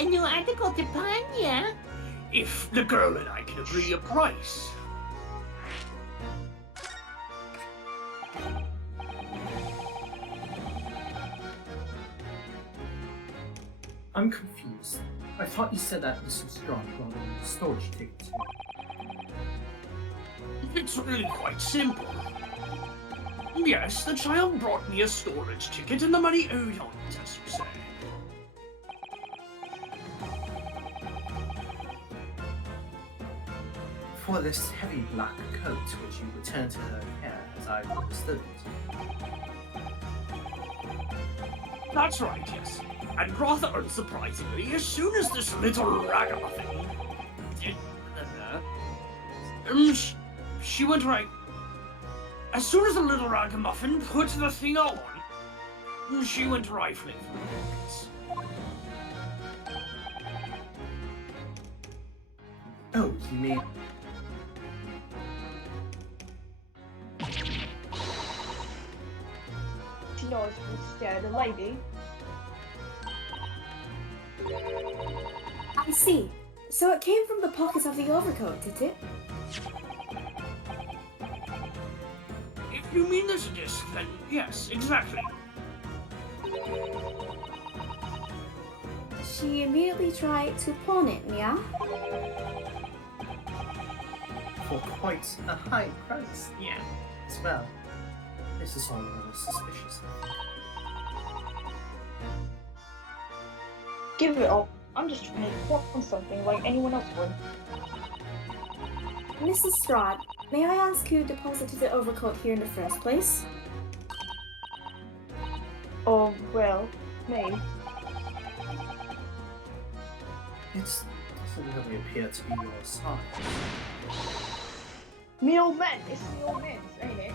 A new article to pawn, yeah? If the girl and I can agree a price. I'm confused. I thought you said that Mrs. Strong brought in a storage ticket to you. It's really quite simple. Yes, the child brought me a storage ticket and the money owed on it, as you say. For this heavy black coat which you returned to her care, as I understood it. That's right, yes. And rather unsurprisingly, as soon as this little ragamuffin... she went right... As soon as the little ragamuffin put the thing on, she went rifling through the pockets. Oh, you mean... She knows we scared a lady. I see. So it came from the pockets of the overcoat, did it? If you mean this disc, then yes, exactly. She immediately tried to pawn it, yeah? For quite a high price, yeah. As well. This is all rather suspicious. Give it up. I'm just trying to pawn something like anyone else would. Mrs. Strad, may I ask who deposited the overcoat here in the first place? Oh, well, me. It doesn't really appear to be your side. Me old man. It's me old man's, ain't it?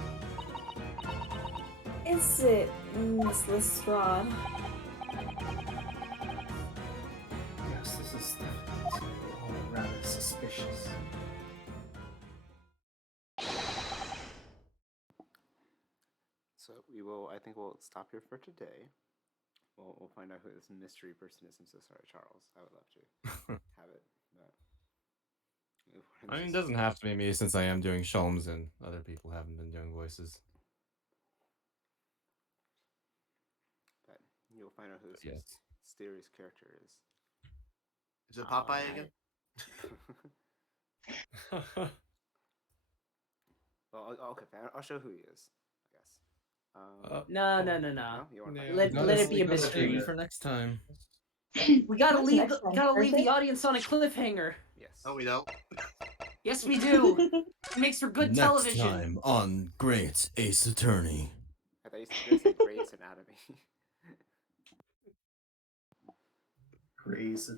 Is it Miss Lestrade? Yes, this is definitely all rather suspicious. So I think we'll stop here for today. We'll find out who this mystery person is. I'm so sorry, Charles. I would love to have it, but I mean, it doesn't have to be me since I am doing Sholmes and other people haven't been doing voices. But you'll find out who this Yes. mysterious character is. Is it Popeye again? Well, okay, fine. I'll show who he is, I guess. No. You want to Yeah. Let it be a Gotta save mystery. it for next time. We gotta What's leave. next time, Gotta leave the Thursday? audience on a cliffhanger. Yes. No, we don't. Yes, we do. It makes for good Next television. time on Great Ace Attorney. I thought you were going to say Grey's Anatomy. Grey's